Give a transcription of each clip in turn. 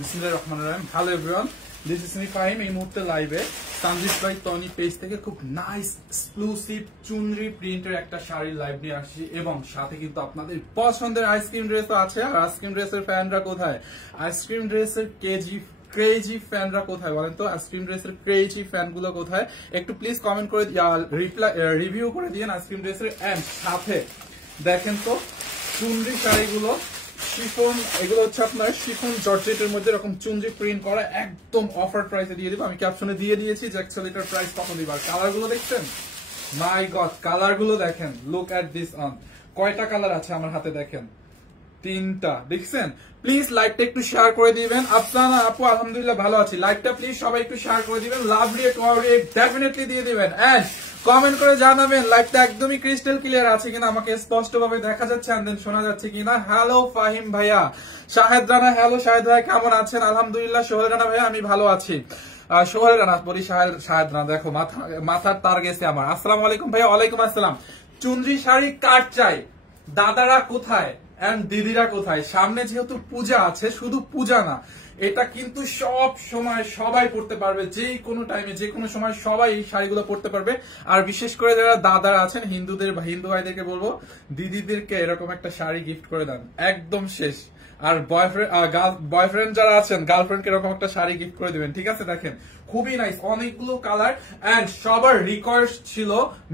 বিসমিল্লাহির রহমানির রহিম। Hello everyone, this is me Fahim. এই মুহূর্তে লাইভে তানজিদ ভাই টনি পেজ থেকে খুব নাইস এক্সক্লুসিভ চুনরি প্রিন্টের একটা শাড়ির লাইভ নিয়ে আসছি এবং সাথে কিন্তু আপনাদের পছন্দের আইসক্রিম ড্রেসও আছে। আর আইসক্রিম ড্রেসের ফ্যানরা কোথায়? আইসক্রিম ড্রেসের ক্রেজি ফ্যানরা কোথায় বলেন তো? আইসক্রিম ড্রেসের ক্রেজি ফ্যান গুলো কোথায়? একটু প্লিজ কমেন্ট করে রিভিউ করে দিন আইসক্রিম ড্রেসের। এন্ড সাথে দেখেন তো চুনরি শাড়িগুলো শিফন, এগুলো হচ্ছে আপনার শিফন জর্জেটের মধ্যে এরকম চুনরি প্রিন্ট করা, একদম অফার প্রাইসে দিয়ে দিব। আমি ক্যাপশনে দিয়ে দিয়েছি যে অ্যাকচুয়ালি এটার প্রাইস কত দিবার। কালার গুলো দেখছেন? মাই গড, কালার গুলো দেখেন। Look at this on. কয়টা কালার আছে আমার হাতে দেখেন? 3টা। দেখছেন? প্লিজ লাইভটা একটু শেয়ার করে দিবেন। আফসানা আপু আলহামদুলিল্লাহ ভালো আছি। লাইভটা প্লিজ সবাই একটু শেয়ার করে দিবেন। লাভ রেট ডেফিনেটলি দিয়ে দিবেন এন্ড কমেন্ট করে জানাবেন লাইভটা একদমই ক্রিস্টাল ক্লিয়ার আছে কিনা, আমাকে স্পষ্টভাবে দেখা যাচ্ছে এন্ড দেন শোনা যাচ্ছে কিনা। হ্যালো ফাহিম ভাইয়া, শাহেদ রানা, হ্যালো শাহেদ ভাই কেমন আছেন? আলহামদুলিল্লাহ। সোহেল রানা ভাইয়া আমি ভালো আছি। সোহেল রানা বলি, শাহেদ রানা দেখো মাথার তার গেছে আমার। আসসালামু আলাইকুম ভাইয়া। ওয়ালাইকুম আসসালাম। চুনরি শাড়ি কার চাই? দাদারা কোথায় এন্ড দিদিরা কোথায়? সামনে যেহেতু পূজা আছে, শুধু পূজা না, এটা কিন্তু সব সময় সবাই পড়তে পারবে, যে কোনো টাইমে যে কোনো সময় সবাই এই শাড়িগুলো পড়তে পারবে। আর বিশেষ করে যারা দাদারা আছেন, হিন্দু ভাইদেরকে বলবো দিদিদেরকে এরকম একটা শাড়ি গিফট করে দেন, একদম শেষ। আর বয়ফ্রেন্ড যারা আছেন, গার্লফ্রেন্ডকে এরকম একটা শাড়ি গিফট করে দিবেন। ঠিক আছে? দেখেন খুবই নাইস, অনেকগুলো কালার এন্ড সবার রিকোয়েস্ট ছিল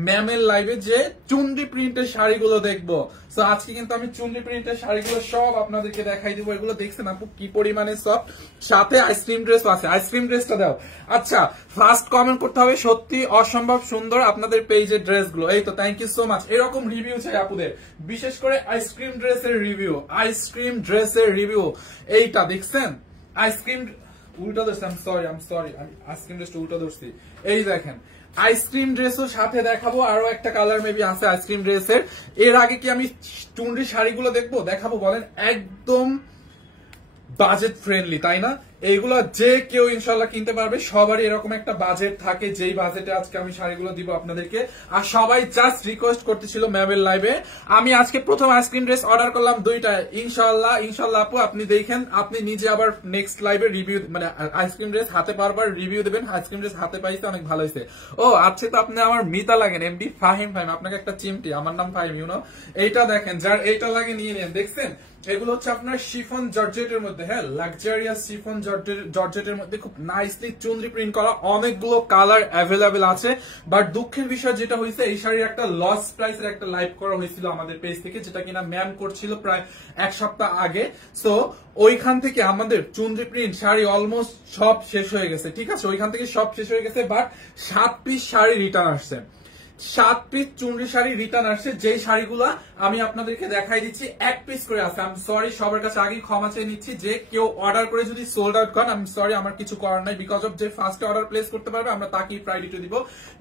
ম্যামের লাইভে যে চুনরি প্রিন্টের শাড়িগুলো দেখবো। সো আজকে কিন্তু আমি চুনরি প্রিন্টের শাড়িগুলো সব আপনাদেরকে দেখাই দিব। এগুলো দেখছেন আপু কি পরিমাণে সফট, সাথে আইসক্রিম ড্রেসও আছে। আইসক্রিম ড্রেসটা দাও। আচ্ছা, ফার্স্ট কমেন্ট করতে হবে সত্যি অসম্ভব সুন্দর আপনাদের পেজের ড্রেসগুলো। এই তো, থ্যাংক ইউ সো মাচ। এরকম রিভিউ চাই আপুদের, বিশেষ করে আইসক্রিম ড্রেসের রিভিউ। এইটা দেখছেন? আইসক্রিম উল্টা ধরছি, আই এম সরি, আমি আইসক্রিম ড্রেসটা উল্টা ধরছি। এই দেখেন আইসক্রিম ড্রেসও সাথে দেখাবো, আরো একটা কালার মেবি আছে আইসক্রিম ড্রেসের। এর আগে কি আমি চুনরি শাড়িগুলো দেখাবো বলেন? একদম বাজেট ফ্রেন্ডলি, তাই না? এইগুলো যে কেউ ইনশাল্লাহ কিনতে পারবে। সবারই এরকম একটা বাজেট থাকে, যেই বাজেটে আজকে আমি শাড়িগুলো দিব আপনাদেরকে। আর সবাই জাস্ট রিকোয়েস্ট করতেছিল ম্যামের লাইভে। আমি আজকে প্রথম আইসক্রিম ড্রেস অর্ডার করলাম 2টা। ইনশাল্লাহ আপু আপনি দেখেন, আপনি নিজে আবার নেক্সট লাইভে রিভিউ, মানে আইসক্রিম ড্রেস হাতে পারবার রিভিউ দেবেন। আইসক্রিম ড্রেস হাতে পাইছে, অনেক ভালো হয়েছে। ও আচ্ছা, তো আপনি আমার মিতা লাগেন, এমডি ফাহিম। আপনাকে একটা চিমটি, আমার নাম ফাহিম, ইউনো। এইটা দেখেন, যার এইটা লাগে নিয়ে নেন। দেখছেন? এগুলো হচ্ছে আপনার শিফন জর্জেটের মধ্যে, হ্যাঁ, লাক্সারিয়াস শিফন জর্জেটের মধ্যে খুব নাইসলি চুনরি প্রিন্ট করা। অনেকগুলো কালার অ্যাভেলেবেল আছে। বাট দুঃখের বিষয় যেটা হয়েছে, এই শাড়ির একটা লস প্রাইসের একটা লাইভ করা হয়েছিল আমাদের পেজ থেকে, যেটা কিনা ম্যাম করছিল প্রায় 1 সপ্তাহ আগে। সো ওইখান থেকে আমাদের চুনরি প্রিন্ট শাড়ি অলমোস্ট সব শেষ হয়ে গেছে। ঠিক আছে, ওইখান থেকে সব শেষ হয়ে গেছে। বাট 7 পিস শাড়ি রিটার্ন আসছে, 7 পিস চুনরি শাড়ি রিটার্ন আসছে। যেই শাড়িগুলা আমি আপনাদেরকে দেখাই দিচ্ছি 1 পিস করে আছে। আমি সরি, সবার কাছে আগেই ক্ষমা চেয়ে নিচ্ছি যে কেউ অর্ডার করে যদি সোল্ড আউট করেন, আমি সরি, আমার কিছু করার নাই। বিকজ অফ যে ফার্স্ট অর্ডার প্লেস করতে পারবে আমরা তাকেই প্রায়োরিটি দিব।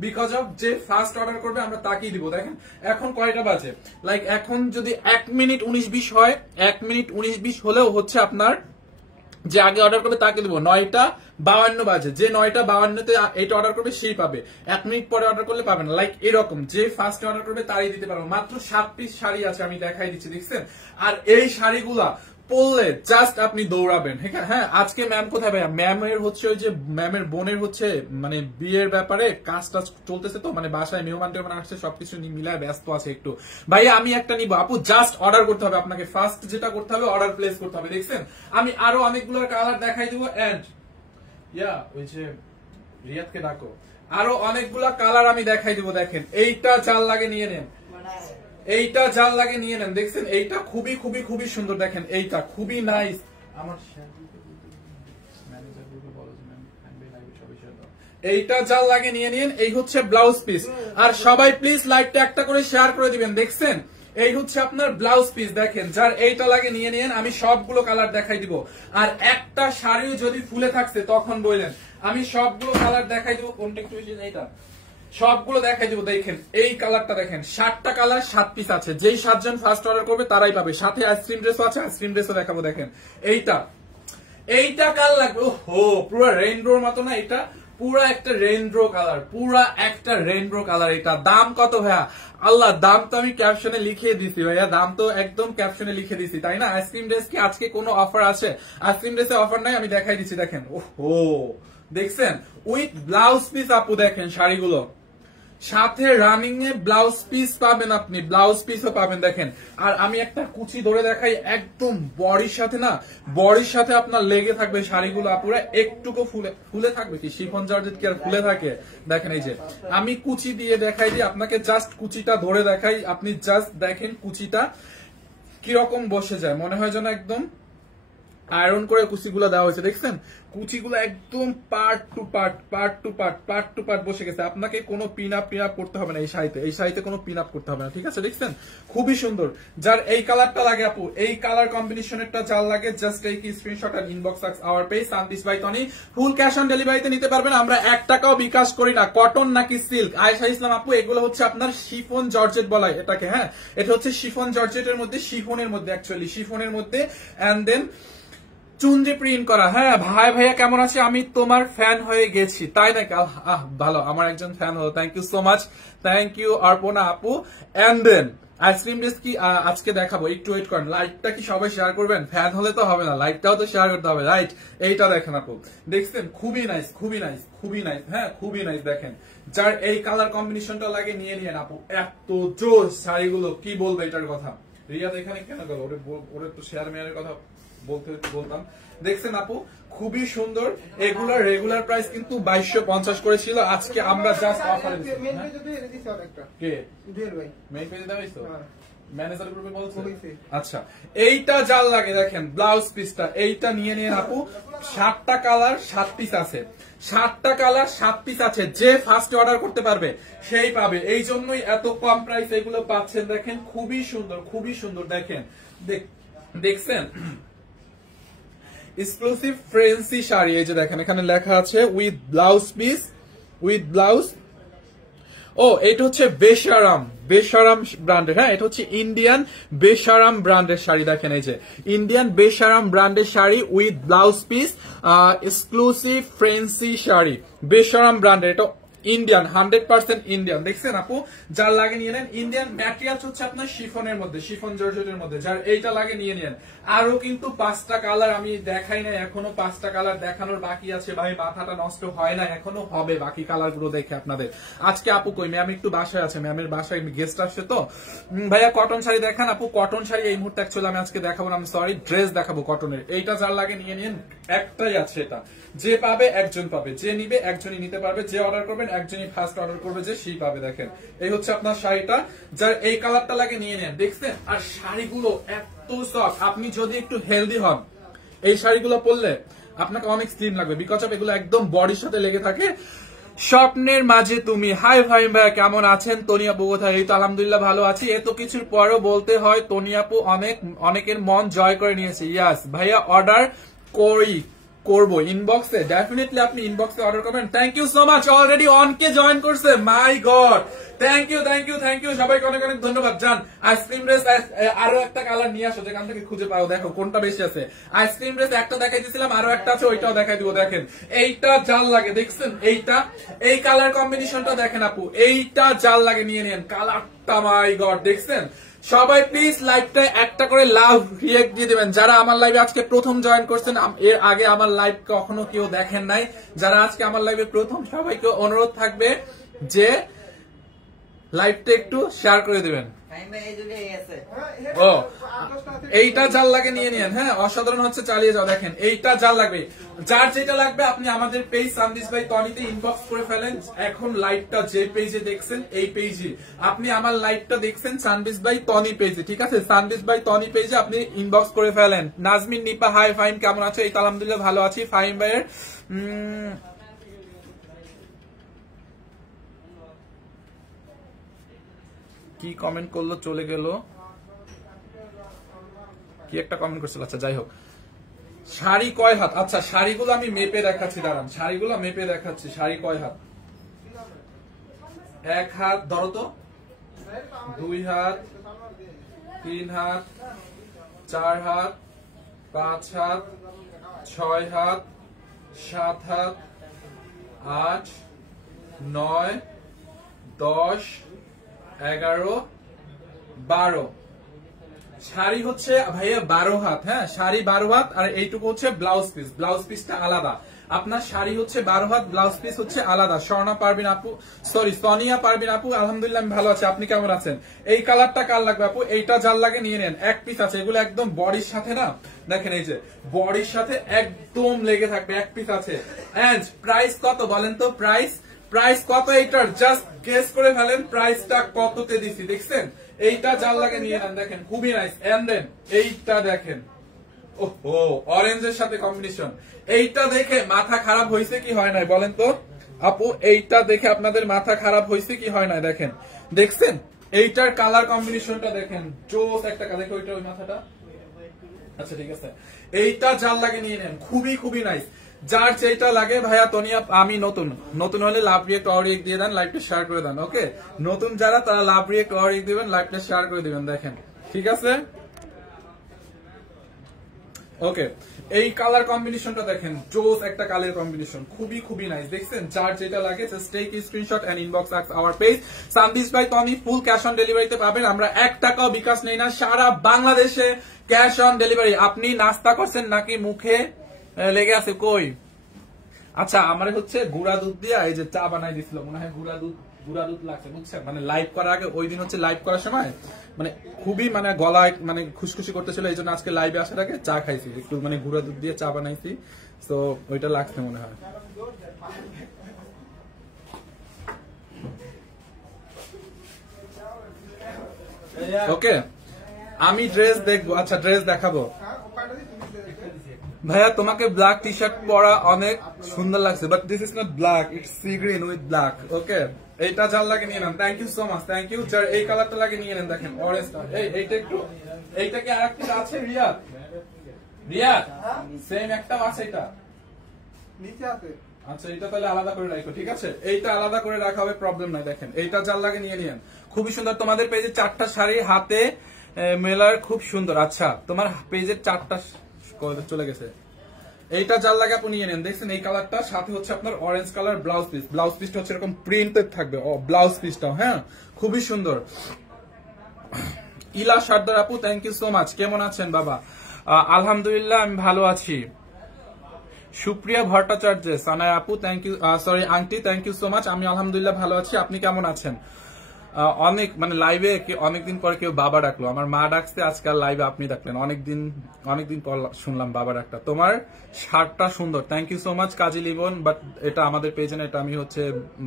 বিকজ অফ যে ফার্স্ট অর্ডার করবে আমরা তাকেই দিব। দেখেন এখন কয়টা বাজে, লাইক এখন যদি 1 মিনিট 19-20 হয়, 1 মিনিট 19-20 হলেও হচ্ছে আপনার যে আগে অর্ডার করবে তাকে দিব। 9টা 52 বাজে, যে 9টা 52-তে এটা অর্ডার করবে সেই পাবে। 1 মিনিট পরে অর্ডার করলে পাবে না। লাইক এরকম, যে ফার্স্ট অর্ডার করবে তারই দিতে পারবো। মাত্র 7 পিস শাড়ি আছে, আমি দেখাই দিচ্ছি। দেখছেন? আর এই শাড়িগুলা পরলে জাস্ট আপনি দৌড়াবেন। হ্যাঁ, আজকে ম্যাম কোথায় ভাইয়া? ম্যামের হচ্ছে ওই যে ম্যামের বোনের হচ্ছে মানে বিয়ের ব্যাপারে কাজ চলতেছে, তো মানে বাসায় মেহমান টেহমান আসছে, সবকিছু মিলায় ব্যস্ত আছে একটু। ভাইয়া আমি একটা নিব। আপু জাস্ট অর্ডার করতে হবে আপনাকে। ফার্স্ট যেটা করতে হবে অর্ডার প্লেস করতে হবে। দেখছেন? আমি আরো অনেকগুলো কালার দেখাই দিব। এন্ড ওই যে রিয়াদকে ডাকো, আরো অনেকগুলা কালার আমি দেখাই দিব। দেখেন এইটা জাল লাগে নিয়ে নেন, এইটা জাল লাগে নিয়ে নেন। দেখছেন? এইটা খুবই খুবই খুবই সুন্দর। দেখেন এইটা খুবই নাইস। আমার এইটা জাল লাগে নিয়ে নিন। এই হচ্ছে ব্লাউজ পিস। আর সবাই প্লিজ লাইভটা একটা করে শেয়ার করে দিবেন। দেখছেন? এই হচ্ছে আপনার ব্লাউজ পিস। দেখেন, যার এইটা লাগে নিয়ে নিন। আমি সবগুলো কালার দেখাই দিব। আর একটা শাড়িও যদি ফুলে থাকছে তখন বললেন, আমি সবগুলো কালার দেখাই দিব। কোনটা একটু বেশি? এইটা সবগুলো দেখাই দিব। দেখেন এই কালারটা দেখেন, 7টা কালার 7 পিস আছে। যেই 7 জন ফার্স্ট অর্ডার করবে তারাই পাবে। সাথে আইসক্রিম ড্রেসও আছে, আইসক্রিম ড্রেসও দেখাবো। দেখেন এইটা কাল লাগবে। ওহো, পুরো রেইনবোর মতো না? এটা পুরা একটা রেইনবো কালার, পুরা একটা রেইনবো কালার। এটা দাম কত ভাইয়া? আল্লাহ, দাম তো আমি ক্যাপশনে লিখে দিছি ভাইয়া, দাম তো একদম ক্যাপশনে লিখে দিছি, তাই না? আইসক্রিম ড্রেস কি আজকে কোনো অফার আছে? আইসক্রিম ড্রেসে অফার নাই, আমি দেখাই দিচ্ছি। দেখেন, ওহো, দেখছেন উইথ ব্লাউজ পিস আপু, দেখেন শাড়িগুলো সাথে রানিং এ ব্লাউজ পিস পাবেন, আপনি ব্লাউজ পিসও পাবেন। দেখেন, আর আমি একটা কুচি ধরে দেখাই, একদম বডির সাথে না, বডির সাথে আপনার লেগে থাকবে শাড়িগুলো পুরো, একটুকু ফুলে থাকবে কি? শিফন জর্জেট কি আর ফুলে থাকে? দেখেন, এই যে আমি কুচি দিয়ে দেখাই দিই আপনাকে, জাস্ট কুচিটা ধরে দেখাই, আপনি জাস্ট দেখেন কুচিটা কিরকম বসে যায়, মনে হয় যেন একদম আয়রন করে কুচিগুলো দেওয়া হয়েছে। দেখছেন কুচিগুলো একদম পার্ট টু পার্ট বসে গেছে। আপনাকে কোনো পিন আপ করতে হবে না এই শাড়িতে কোনো পিন আপ করতে হবে না, ঠিক আছে? দেখছেন খুবই সুন্দর। যার এই কালারটা লাগে আপু, এই কালার কম্বিনেশনেরটা যার লাগে, জাস্ট এই কি স্ক্রিনশট আর ইনবক্স আওয়ার পেজ সানপিস by Tony. Full cash on ডেলিভারিতে নিতে পারবেন, আমরা 1 টাকাও বিকাশ করি না। কটন নাকি সিল্ক? আয়েশা ইসলাম আপু, এগুলো হচ্ছে আপনার শিফন জর্জেট বলা হয় এটাকে, হ্যাঁ এটা হচ্ছে শিফন জর্জেটের মধ্যে, শিফনের মধ্যে, অ্যাকচুয়ালি শিফনের মধ্যে, এন্ড দেন চুনরি প্রিন্ট করা। হ্যাঁ ভাইয়া কেমন আছে? আমি তোমার ফ্যান হয়ে গেছি, তাই নাকি? ভালো, আমার একজন ফ্যান হলো, thank you so much, thank you Arpana আপু। এন্ড দেন আইসক্রিম ড্রেস কি আজকে দেখাবো, একটু ওয়েট করেন। লাইটটা কি সবাই শেয়ার করবেন? ফ্যান হলে তো হবে না, লাইটটাও তো শেয়ার করতে হবে, রাইট? এইটা দেখেন আপু, দেখছেন খুবই নাইস, হ্যাঁ খুবই নাইস। দেখেন যার এই কালার কম্বিনেশনটা লাগে নিয়ে নিয়েন আপু, এত জোস শাড়িগুলো, কি বলবো এটার কথা। রিয়াদ এখানে কেন গেল? ওরে তো শেয়ার মেয়ারের কথা বলতাম। দেখছেন আপু খুবই সুন্দর, এগুলোর রেগুলার প্রাইস কিন্তু 2250 করে ছিল, আজকে আমরা জাস্ট অফারে দিচ্ছি। ম্যানেজার গ্রুপে বলছো? আচ্ছা, এইটা যার লাগে দেখেন ব্লাউজ পিসটা, এইটা নিয়ে নিন আপু। 7টা কালার 7 পিস আছে, 7টা কালার 7 পিস আছে, যে ফার্স্ট অর্ডার করতে পারবে সেই পাবে। এই জন্যই এত কম প্রাইস এগুলো পাচ্ছেন। দেখেন খুবই সুন্দর, দেখেন দেখছেন এক্সক্লুসিভ ফ্রেন্সি শাড়ি। এই যে দেখেন এখানে লেখা আছে with blouse piece, with blouse. ও এটা হচ্ছে বেশারাম ব্র্যান্ডের, হ্যাঁ এটা হচ্ছে ইন্ডিয়ান বেশারাম ব্র্যান্ডের শাড়ি। দেখেন এই যে ইন্ডিয়ান বেশারাম ব্র্যান্ডের sari with blouse piece, exclusive ফ্রেন্সি শাড়ি, বেশারাম ব্র্যান্ডের, এটা ইন্ডিয়ান, 100% ইন্ডিয়ান। দেখছেন আপু, যার লাগে নিয়ে নেন। ইন্ডিয়ান ম্যাটেরিয়াল হচ্ছে আপনার শিফনের মধ্যে, শিফন জর্জেটের মধ্যে, যার এইটা লাগে নিয়ে নেন। আরো কিন্তু 5টা কালার আমি দেখাই নাই, এখনো 5টা কালার দেখানোর বাকি আছে ভাই, মাথাটা নষ্ট হয় না, এখনো হবে বাকি কালার গুলো দেখে আপনাদের। আজকে আপু কই? ম্যাম একটু বাসায় আছে, ম্যামের বাসায় গেস্ট আসছে তো। ভাইয়া কটন শাড়ি দেখান আপু। কটন শাড়ি এই মুহূর্তে অ্যাকচুয়ালি আমি আজকে দেখাবো না, আমি সরি, ড্রেস দেখাবো কটনের। এইটা যার লাগে নিয়ে নিন, একটাই আছে এটা, যে পাবে একজন পাবে, যে নিবে একজনই নিতে পারবে, যে অর্ডার করবেন একজনই ফার্স্ট অর্ডার করবে, যে সেই পাবে। দেখেন এই হচ্ছে আপনার শাড়িটা, যার এই কালারটা লাগে নিয়ে নেন। দেখছেন আর শাড়িগুলো এত সফট, আপনি যদি একটু হেলদি হন এই শাড়িগুলো পরলে আপনাকে অনেক স্লিম লাগবে, বিকজ অফ এগুলো একদম বডির সাথে লেগে থাকে। স্বপ্নের মাঝে তুমি, হাই ফাহিম ভাইয়া কেমন আছেন? তনিয়াপু কোথায়? এই তো আলহামদুলিল্লাহ ভালো আছি। এত কিছুর পরেও বলতে হয় তনিয়াপু অনেকের মন জয় করে নিয়েছে। ইয়াস ভাইয়া, অর্ডার করবো ইনবক্সে, ডেফিনেটলি আপনি ইনবক্সে অর্ডার করবেন। Thank you so much, already অনকে জয়েন করছে, মাই গড, থ্যাংক ইউ সবাইকে অনেক ধন্যবাদ। জান আইসক্রিম ড্রেস আরো একটা কালার নিয়ে আসো, যেখান থেকে খুঁজে পাও, দেখো কোনটা বেশি আছে। আইসক্রিম ড্রেস একটা দেখাই দিয়েছিলাম, আরো একটা আছে, ওইটাও দেখাই দিব। দেখেন এইটা জাল লাগে, দেখছেন এইটা, এই কালার কম্বিনেশনটা দেখেন আপু, এইটা জাল লাগে নিয়ে নেন কালারটা, মাই গড। দেখছেন সবাই প্লিজ লাইভটা একটা করে লাভ রিয়েক্ট দিয়ে দিবেন। যারা আমার লাইভে আজকে প্রথম জয়েন করছেন, এর আগে আমার লাইভ কখনো কেউ দেখেন নাই, যারা আজকে আমার লাইভে প্রথম, সবাইকে অনুরোধ থাকবে যে লাইভটা একটু শেয়ার করে দিবেন। ও এইটা জাল লাগে নিয়ে নিন, হ্যাঁ অসাধারণ হচ্ছে, চালিয়ে যাও। দেখেন এইটা জাল লাগবে, যার যেটা লাগবে আপনি আমাদের পেজ সানদিস বাই টনিতে ইনবক্স করে ফেলেন। এখন লাইভটা যে পেজে দেখছেন এই পেজে আপনি আমার লাইভটা দেখছেন সানদিস বাই টনি পেজে, ঠিক আছে? সানদিস বাই টনি পেজে আপনি ইনবক্স করে ফেলেন। নাজমিন নিপা, হাই ফাইম কেমন আছো? এই তো আলহামদুলিল্লাহ ভালো আছি। ফাইম ভাইয়ের কি কমেন্ট করলো, চলে গেল, কি একটা কমেন্ট করছিল, আচ্ছা যাই হোক। শাড়ি কয় হাত? আচ্ছা শাড়িগুলো আমি মেপে দেখাচ্ছি, দাঁড়ান শাড়িগুলো মেপে দেখাচ্ছি। শাড়ি কয় হাত? 1 হাত ধরো তো, 2 হাত, 3 হাত, 4 হাত, 5 হাত, 6 হাত, 7 হাত, 8 9 10 11 12 শাড়ি হচ্ছে ভাইয়া 12 হাত। হ্যাঁ, শাড়ি 12 হাত আর এইটুকু হচ্ছে ব্লাউজ পিস। ব্লাউজ পিসটা আলাদা। আপনার শাড়ি হচ্ছে 12 হাত, ব্লাউজ পিস হচ্ছে আলাদা। স্বর্ণা পারবিন আপু, সরি সোনিয়া পারবিন আপু, আলহামদুলিল্লাহ আমি ভালো আছি, আপনি কেমন আছেন? এই কালারটা কার লাগবে আপু? এইটা যার লাগে নিয়ে নেন। এক পিস আছে, এগুলো একদম বডির সাথে না, দেখেন এই যে বডির সাথে একদম লেগে থাকবে। এক পিস আছে। এন্ড প্রাইস কত বলেন তো? প্রাইস কত এইটার? জাস্ট গেস করে ফেলেন প্রাইসটা কততে দিছি। দেখছেন? এইটা যার লাগে নিয়ে নেন। দেখেন খুবই নাইস। এন্ড দেন এইটা দেখেন, ওহো অরেঞ্জের সাথে কম্বিনেশন। এইটা দেখে মাথা খারাপ হয়েছে কি হয় নাই বলেন তো আপু? এইটা দেখে আপনাদের মাথা খারাপ হয়েছে কি হয় নাই? দেখেন, দেখছেন এইটার কালার কম্বিনেশনটা দেখেন, জোস একটা। দেখো ওইটা, ওই মাথাটা। আচ্ছা ঠিক আছে, এইটা যার লাগে নিয়ে নেন। খুবই খুবই নাইস। যার যেটা লাগে ভাইয়া তনিয়া, আমি নতুন হলে লাভ রিয়েক্ট অর রিয়েক্ট দিয়ে দেন, লাইভটা শেয়ার করে দেন। ওকে, নতুন যারা তারা লাভ রিয়েক্ট অর রিয়েক্ট দিবেন, লাইভটা শেয়ার করে দিবেন। দেখেন ঠিক আছে। ওকে, এই কালার কম্বিনেশনটা দেখেন, জোস একটা কালার কম্বিনেশন, খুবই খুবই নাইস। দেখছেন? যার যেটা লাগে just take screenshot and inbox us our page সানবিস by Tony. Full cash on ডেলিভারিতে পাবেন। আমরা 1 টাকাও বিকাশ নেই না, সারা বাংলাদেশে ক্যাশ অন ডেলিভারি। আপনি নাস্তা করছেন নাকি মুখে লেগে আছে? কই? আচ্ছা, আমার হচ্ছে গুঁড়া দুধ দিয়ে এই যে চা বানাই দিছিল, মনে হয় গুঁড়া দুধ লাগছে, বুঝছেন? মানে লাইভ করার আগে, ওই দিন হচ্ছে লাইভ করার সময় মানে খুবই মানে গলায় মানে খুশখুশি করতেছিল, এই জন্য আজকে লাইভে আসার আগে চা খাইছি, একটু মানে গুঁড়া দুধ দিয়ে চা বানাইছি, তো ওইটা লাগছে মনে হয়। ওকে, আমি ড্রেস দেখবো। আচ্ছা, ড্রেস দেখাবো ভাইয়া। তোমাকে ব্ল্যাক টি শার্ট পরা অনেক সুন্দর লাগছে, but this is not black, it's sea green with black. Okay, এইটা যার লাগে নিয়ে নেন। Thank you so much, thank you. যার এই কালারটা লাগে নিয়ে নেন। দেখেন অরেঞ্জটা, এইটা একটু, এইটা কি আরেকটা আছে রিয়াদ? সেম একটা আছে, এটা নিচে আছে। আচ্ছা, এটা তাহলে আলাদা করে রাখো, ঠিক আছে? এইটা আলাদা করে রাখা হবে, প্রবলেম নাই। দেখেন এইটা যার লাগে নিয়ে নিন, খুবই সুন্দর। তোমাদের পেজে 4টা শাড়ি হাতে মেলার, খুব সুন্দর। আচ্ছা, তোমার পেজের 4টা চলে গেছে। এইটা যার লাগে আপনি নিয়ে নেন। দেখছেন এই কালারটা, সাথে হচ্ছে আপনার orange colour blouse piece. Blouse পিসটা হচ্ছে এরকম প্রিন্টেড থাকবে, ব্লাউজ পিসটাও। হ্যাঁ, খুবই সুন্দর। ইলা সর্দার আপু, থ্যাংক ইউ সো মাচ। কেমন আছেন বাবা? আলহামদুলিল্লাহ আমি ভালো আছি। সুপ্রিয়া ভট্টাচার্য, সানায় আপু থ্যাংক ইউ, সরি আংটি, থ্যাংক ইউ সো মাচ। আমি আলহামদুলিল্লাহ ভালো আছি, আপনি কেমন আছেন? অনেক মানে লাইভে অনেকদিন পরে কেউ বাবা ডাকলো, আমার মা ডাকছে, আজকাল লাইভে আপনি ডাকলেন। অনেকদিন পর শুনলাম বাবা ডাকটা। তোমার শার্টটা সুন্দর, thank you so much Kazi Libon. But এটা আমাদের পেজে না, এটা আমি হচ্ছে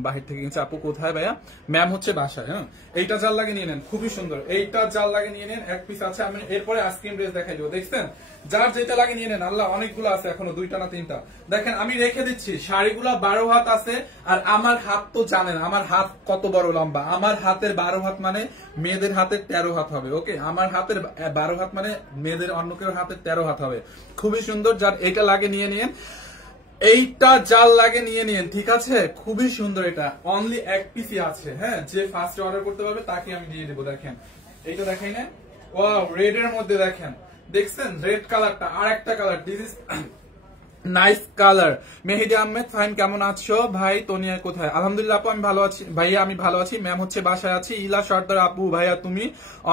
বাহির থেকে কিনছি। আপু কোথায় ভাইয়া? ম্যাম হচ্ছে বাসায়। হ্যাঁ, এইটা জাল লাগে নিয়ে নেন, খুবই সুন্দর। এইটা জাল লাগে নিয়ে নেন, এক পিস আছে। আমি এরপরে আইসক্রিম ড্রেস দেখাই দিব। দেখছেন? যার যেটা লাগে নিয়ে নেন। আল্লাহ, অনেকগুলো আছে, এখনো 2টা না 3টা। দেখেন আমি রেখে দিচ্ছি। শাড়িগুলো 12 হাত আছে, আর আমার হাত তো জানেন আমার হাত কত বড় লম্বা। আমার হাতের 12 হাত মানে মেয়েদের হাতের 13 হাত হবে। ওকে, আমার হাতের 12 হাত মানে মেয়েদের অন্য কেউ হাতের 13 হাত হবে। খুবই সুন্দর। যার এটা লাগে নিয়ে নিন, এইটা জাল লাগে নিয়ে নিন, ঠিক আছে? খুবই সুন্দর। এটা অনলি এক পিসই আছে। হ্যাঁ, যে ফার্স্ট অর্ডার করতে পারবে তাকে আমি দিয়ে দেবো। দেখেন এইটা দেখাই না, ওয়াও, রেড এর মধ্যে দেখেন, দেখছেন রেড কালারটা? আর একটা colour, this is nice colour. Mehedi Ahmed fine, কেমন আছো ভাই? তনিয়া কোথায়? আলহামদুলিল্লাহ আপু আমি ভালো আছি ভাইয়া, আমি ভালো আছি। ম্যাম হচ্ছে বাসায় আছি। ইলা সর্দার আপু, ভাইয়া তুমি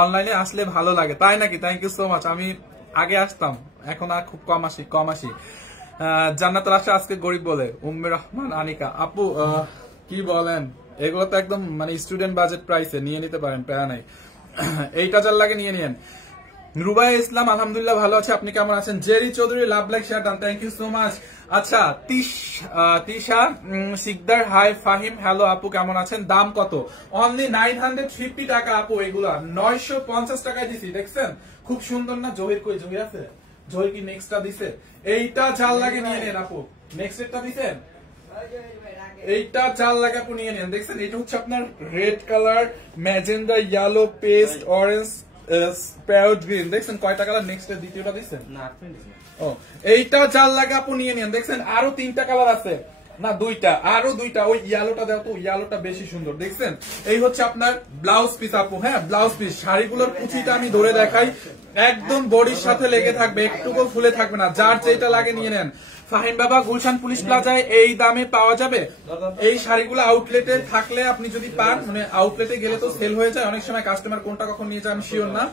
অনলাইনে আসলে ভালো লাগে, তাই নাকি? Thank you so much. আমি আগে আসতাম, এখন আর খুব কম আসি। জান্নাতুল আশা আজকে গরিব বলে, উম্মে রহমান আনিকা আপু, কি বলেন? এগুলো তো একদম মানে স্টুডেন্ট বাজেট প্রাইসে নিয়ে নিতে পারেন, প্যারা নাই। এইটা যার লাগে নিয়ে নিন। রুবাই ইসলাম, আলহামদুলিল্লাহ ভালো আছে, আপনি কেমন আছেন? Jerry Chowdhury, love like share done, thank you so much. আচ্ছা, তিশা সিকদার, হাই ফাহিম, হ্যালো আপু কেমন আছেন? দাম কত? অনলি 950 টাকা আপু। এগুলা 950 টাকায় দিছি। দেখছেন? খুব সুন্দর না? জহির কই? জহির আছে? জহির কি নেক্সটটা দিছে? এইটা জাল লাগে নিয়ে নেন আপু। নেক্সটটা দিছেন? এইটা জাল লাগে আপু, নিয়ে নেন। দেখছেন? এটা হচ্ছে আপনার red colour, magenta, yellow, paste, orange, parrot green. দেখছেন কয়টা কালার? নেক্সট দ্বিতীয়টা দিচ্ছেন না? ও, এইটা জাল লাগে আপু, নিয়ে নিন। দেখছেন? আরো 3টা কালার আছে না, 2টা, আরো 2টা। ওই ইয়েলোটা দাও তো, ইয়েলোটা বেশি সুন্দর। দেখছেন? এই হচ্ছে আপনার ব্লাউজ পিস আপু। হ্যাঁ, ব্লাউজ পিস। শাড়িগুলোর কুচিটা আমি ধরে দেখাই, একদম বডির সাথে লেগে থাকবে, একটুকু ফুলে থাকবে না। যার যেটা লাগে নিয়ে নেন। ফাহিম বাবা গুলশান পুলিশ প্লাজায় এই দামে পাওয়া যাবে। এই শাড়িগুলো আউটলেটে থাকলে আপনি যদি পান, মানে আউটলেটে গেলে তো সেল হয়ে যায়, অনেক সময় কাস্টমার কোনটা কখন নিয়ে যায় আমি শিওর না।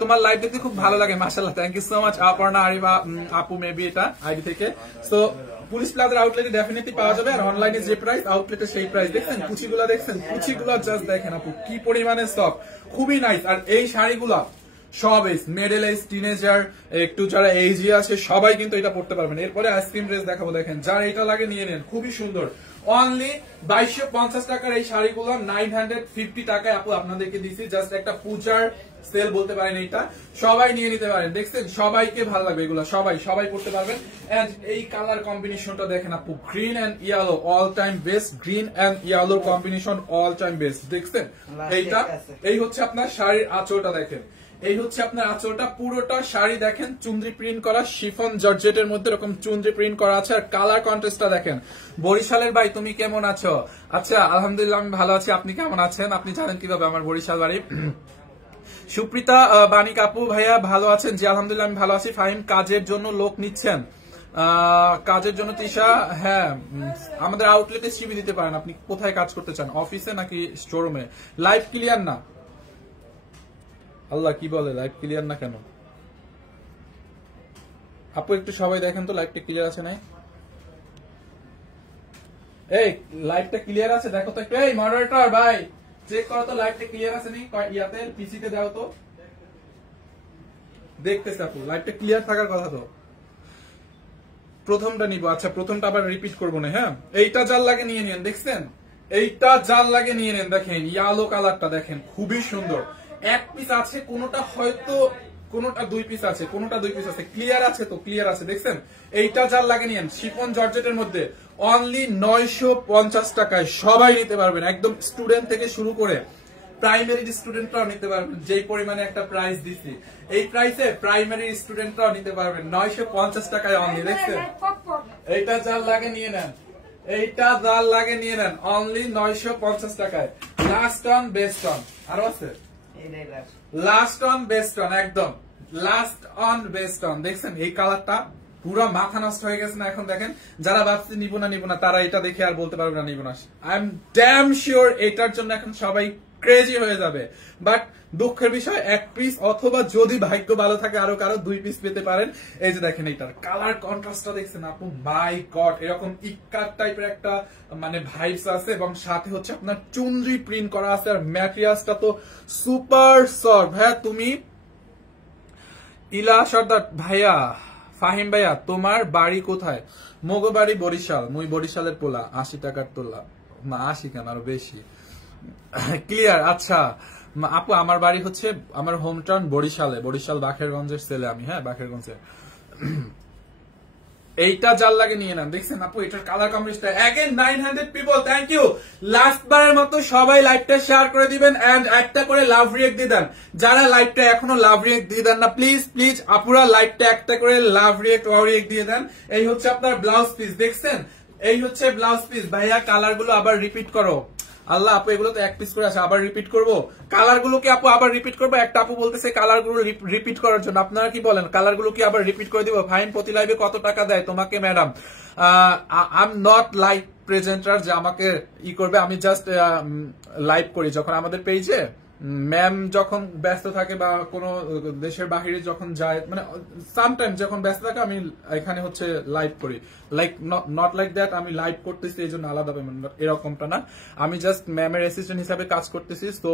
তোমার লাইভ দেখতে খুব ভালো লাগে, মাশাআল্লাহ, thank you so much Aparna Arifa আপু, মেবি এটা আইডি থেকে। সো পুলিশ প্লাজার আউটলেটে ডেফিনেটলি পাওয়া যাবে, আর অনলাইনে যে প্রাইস আউটলেটে সেই প্রাইস। দেখছেন কুচিগুলা, দেখছেন কুচিগুলা, জাস্ট দেখেন আপু কি পরিমাণে সফট, খুবই নাইস। আর এই শাড়িগুলা সব এজ, মিডল এজ, টিনেজার, একটু যারা এজি আছে সবাই কিন্তু এটা পড়তে পারবেন। এরপরে আইসক্রিম ড্রেস দেখাবো, দেখেন যার এটা লাগে নিয়ে নেন, খুবই সুন্দর। অনলি 2250 টাকার এই শাড়িগুলো 950 টাকায় আপু আপনাদেরকে দিচ্ছি। জাস্ট একটা পূজার সেল বলতে পারেন, এইটা সবাই নিয়ে নিতে পারেন। দেখছেন সবাইকে ভালো লাগবে এগুলো, সবাই সবাই পড়তে পারবেন। এন্ড এই কালার কম্বিনেশনটা দেখেন আপু, green and yellow all time best, green and yellow combination all time best. দেখছেন এইটা, এই হচ্ছে আপনার শাড়ির আঁচলটা, দেখেন এই হচ্ছে আপনার আঁচলটা, পুরোটা শাড়ি দেখেন চুন্দ্রি প্রিন্ট করা, শিফন জর্জেটের মধ্যে এরকম চুন্দ্রি প্রিন্ট করা আছে। আর কালার কন্ট্রাস্টটা দেখেন। বরিশালের ভাই তুমি কেমন আছো? আচ্ছা আলহামদুলিল্লাহ আমি ভালো আছি, আপনি কেমন আছেন? আপনি জানেন কিভাবে আমার বরিশাল বাড়ি। সুপ্রিতা বাণী কাপু ভাইয়া ভালো আছেন? জি আলহামদুলিল্লাহ আমি ভালো আছি। ফাহিম কাজের জন্য লোক নিচ্ছেন? কাজের জন্য তৃষা, হ্যাঁ আমাদের আউটলেটে সিভি দিতে পারেন। আপনি কোথায় কাজ করতে চান, অফিসে নাকি শোরুমে? লাইভ ক্লিয়ার না, আল্লাহ কি বলে লাইভ ক্লিয়ার না কেন? আপু একটু সবাই দেখেন তো লাইভটা ক্লিয়ার আছে নাই? এই লাইভটা ক্লিয়ার আছে দেখো তো একটু। এই মডারেটর ভাই চেক করো তো লাইভটা ক্লিয়ার আছে নি, ইয়াতে পিসিতে দাও তো, দেখতেছে আপু লাইভটা ক্লিয়ার থাকার কথা তো। প্রথমটা নিব, আচ্ছা প্রথমটা আবার রিপিট করবো না। হ্যাঁ এইটা জাল লাগে নিয়ে নেন, দেখছেন এইটা জাল লাগে নিয়ে নেন। দেখেন ইয়েলো কালারটা দেখেন, খুবই সুন্দর। এক পিস আছে, কোনটা হয়তো কোনটা দুই পিস আছে, কোনটা দুই পিস আছে, ক্লিয়ার আছে তো, ক্লিয়ার আছে। দেখছেন এইটা যার লাগে নিয়েন, শিফন জর্জেটের মধ্যে অনলি 950 টাকায় সবাই নিতে পারবেন, একদম স্টুডেন্ট থেকে শুরু করে প্রাইমারি স্টুডেন্টরাও নিতে পারবেন। যেই পরিমাণে একটা প্রাইস দিছি, এই প্রাইসে প্রাইমারি স্টুডেন্টরাও নিতে পারবেন 950 টাকায় অনলি। দেখছেন এইটা যার লাগে নিয়ে নেন, এইটা যার লাগে নিয়ে নেন অনলি 950 টাকায়। লাস্ট অন বেস্ট অন, আরো আছে লাস্ট অন বেস্ট অন, একদম লাস্ট অন বেস্ট অন। দেখছেন এই কালারটা পুরো মাথা নষ্ট হয়ে গেছে না? এখন দেখেন যারা ভাবছে নিব না তারা এটা দেখে আর বলতে পারবে না নিব না। আই এম ড্যাম শিওর এটার জন্য এখন সবাই ক্রেজি হয়ে যাবে। বাট দুঃখের বিষয় এক পিস অথবা যদি ভাগ্য ভালো থাকে আরো কারো 2 পিস পেতে পারেন। এই যে দেখেন এইটার কালার কন্ট্রাস্টটা দেখছেন আপু, মাই গড, এরকম ইক্কার টাইপের একটা মানে ভাইবস আছে, এবং সাথে হচ্ছে আপনার চুনরি প্রিন্ট করা আছে। আর ম্যাটেরিয়ালসটা তো সুপার সফট। হ্যাঁ তুমি ইলা সর্দার ভাইয়া, ফাহিম ভাইয়া তোমার বাড়ি কোথায়? মগো বাড়ি বরিশাল, মুই বরিশালের পোলা, 80 টাকার তোলা। না 80 কেন, আরো বেশি। ক্লিয়ার, আচ্ছা আপু আমার বাড়ি হচ্ছে, আমার হোম টাউন বরিশালে, বরিশাল বাখেরগঞ্জের ছেলে আমি। হ্যাঁ বাখেরগঞ্জের। এইটা জাল লাগে নিয়ে নেন। দেখছেন আপু এটার colour combination again 900 people, thank you. Last বারের মতো সবাই লাইভটা শেয়ার করে দিবেন এন্ড একটা করে লাভ রিয়েক্ট দিয়ে দেন। যারা লাইভটা এখনো লাভ রিয়েক্ট দিয়ে দেন না, প্লিজ প্লিজ আপুরা লাইভটা একটা করে লাভ রিয়েক্ট ওয়াও রিয়েক্ট দিয়ে দেন। এই হচ্ছে আপনার ব্লাউজ পিস, দেখছেন এই হচ্ছে ব্লাউজ পিস। ভাইয়া কালার গুলো আবার রিপিট করো। আল্লাহ আপু এগুলো তো এক পিস করে আছে, আবার রিপিট করবো? কালার গুলো কি আপু আবার রিপিট করবো? একটা আপু বলতেছে কালার গুলো রিপিট করার জন্য, আপনারা কি বলেন কালার গুলো কি আবার রিপিট করে দিব? ফাইন প্রতি লাইভে কত টাকা দেয় তোমাকে madam? I am not live presenter যে আমাকে ই করবে, আমি জাস্ট লাইভ করি যখন আমাদের পেজে ম্যাম যখন ব্যস্ত থাকে বা কোনো দেশের বাহিরে যখন যায়, মানে সামটাইম যখন ব্যস্ত থাকে আমি এখানে হচ্ছে লাইভ করি। লাইক নট লাইক দ্যাট আমি লাইভ করতেছি এই জন্য আলাদা পেমেন্ট, এরকমটা না। আমি জাস্ট ম্যামের অ্যাসিস্ট্যান্ট হিসাবে কাজ করতেছি। তো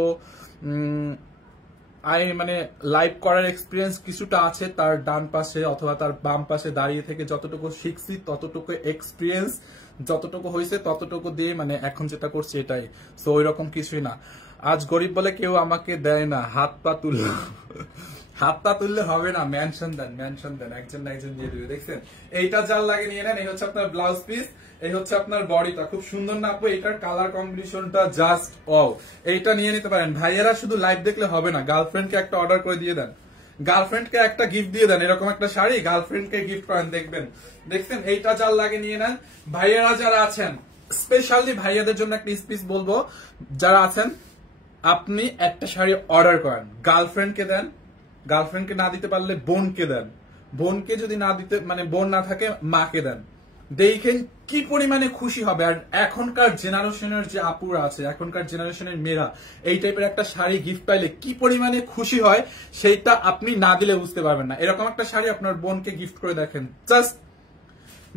মানে লাইভ করার এক্সপিরিয়েন্স কিছুটা আছে, তার ডান পাশে অথবা তার বাম পাশে দাঁড়িয়ে থেকে যতটুকু শিখছি ততটুকু এক্সপিরিয়েন্স যতটুকু হয়েছে ততটুকু দিয়ে মানে এখন যেটা করছি এটাই। সো ওই রকম কিছুই না। আজ গরিব বলে কেউ আমাকে দেয় না, হাত পা তুলল। হাত পা তুললে হবে না, মেনশন দেন, মেনশন দেন, একজন না একজন দিয়ে দিবে। দেখছেন এইটা জাল লাগে নিয়ে নেন। এই হচ্ছে আপনার ব্লাউজ পিস, এই হচ্ছে আপনার বডিটা, খুব সুন্দর না আপু? এটার কালার কম্বিনেশনটা জাস্ট ওয়াও। এইটা নিয়ে নিতে পারেন। ভাইয়েরা শুধু লাইভ দেখলে হবে না, গার্লফ্রেন্ডকে একটা অর্ডার করে দিয়ে দেন, গার্লফ্রেন্ডকে একটা গিফট দিয়ে দেন। এরকম একটা শাড়ি গার্লফ্রেন্ডকে গিফট করেন, দেখবেন। দেখছেন এইটা জাল লাগে নিয়ে নেন। ভাইয়েরা যারা আছেন, স্পেশালি ভাইয়াদের জন্য একটা স্পিচ বলবো, যারা আছেন আপনি একটা শাড়ি অর্ডার করেন, গার্লফ্রেন্ডকে দেন, গার্লফ্রেন্ডকে না দিতে পারলে বোনকে দেন, বোনকে যদি না দিতে মানে বোন না থাকে মাকে দেন, দেখেন কি পরিমাণে খুশি হবে। আর এখনকার জেনারেশনের যে আপুরা আছে, এখনকার জেনারেশনের মেয়েরা এই টাইপের একটা শাড়ি গিফট পাইলে কি পরিমাণে খুশি হয় সেইটা আপনি না দিলে বুঝতে পারবেন না। এরকম একটা শাড়ি আপনার বোনকে গিফট করে দেখেন, জাস্ট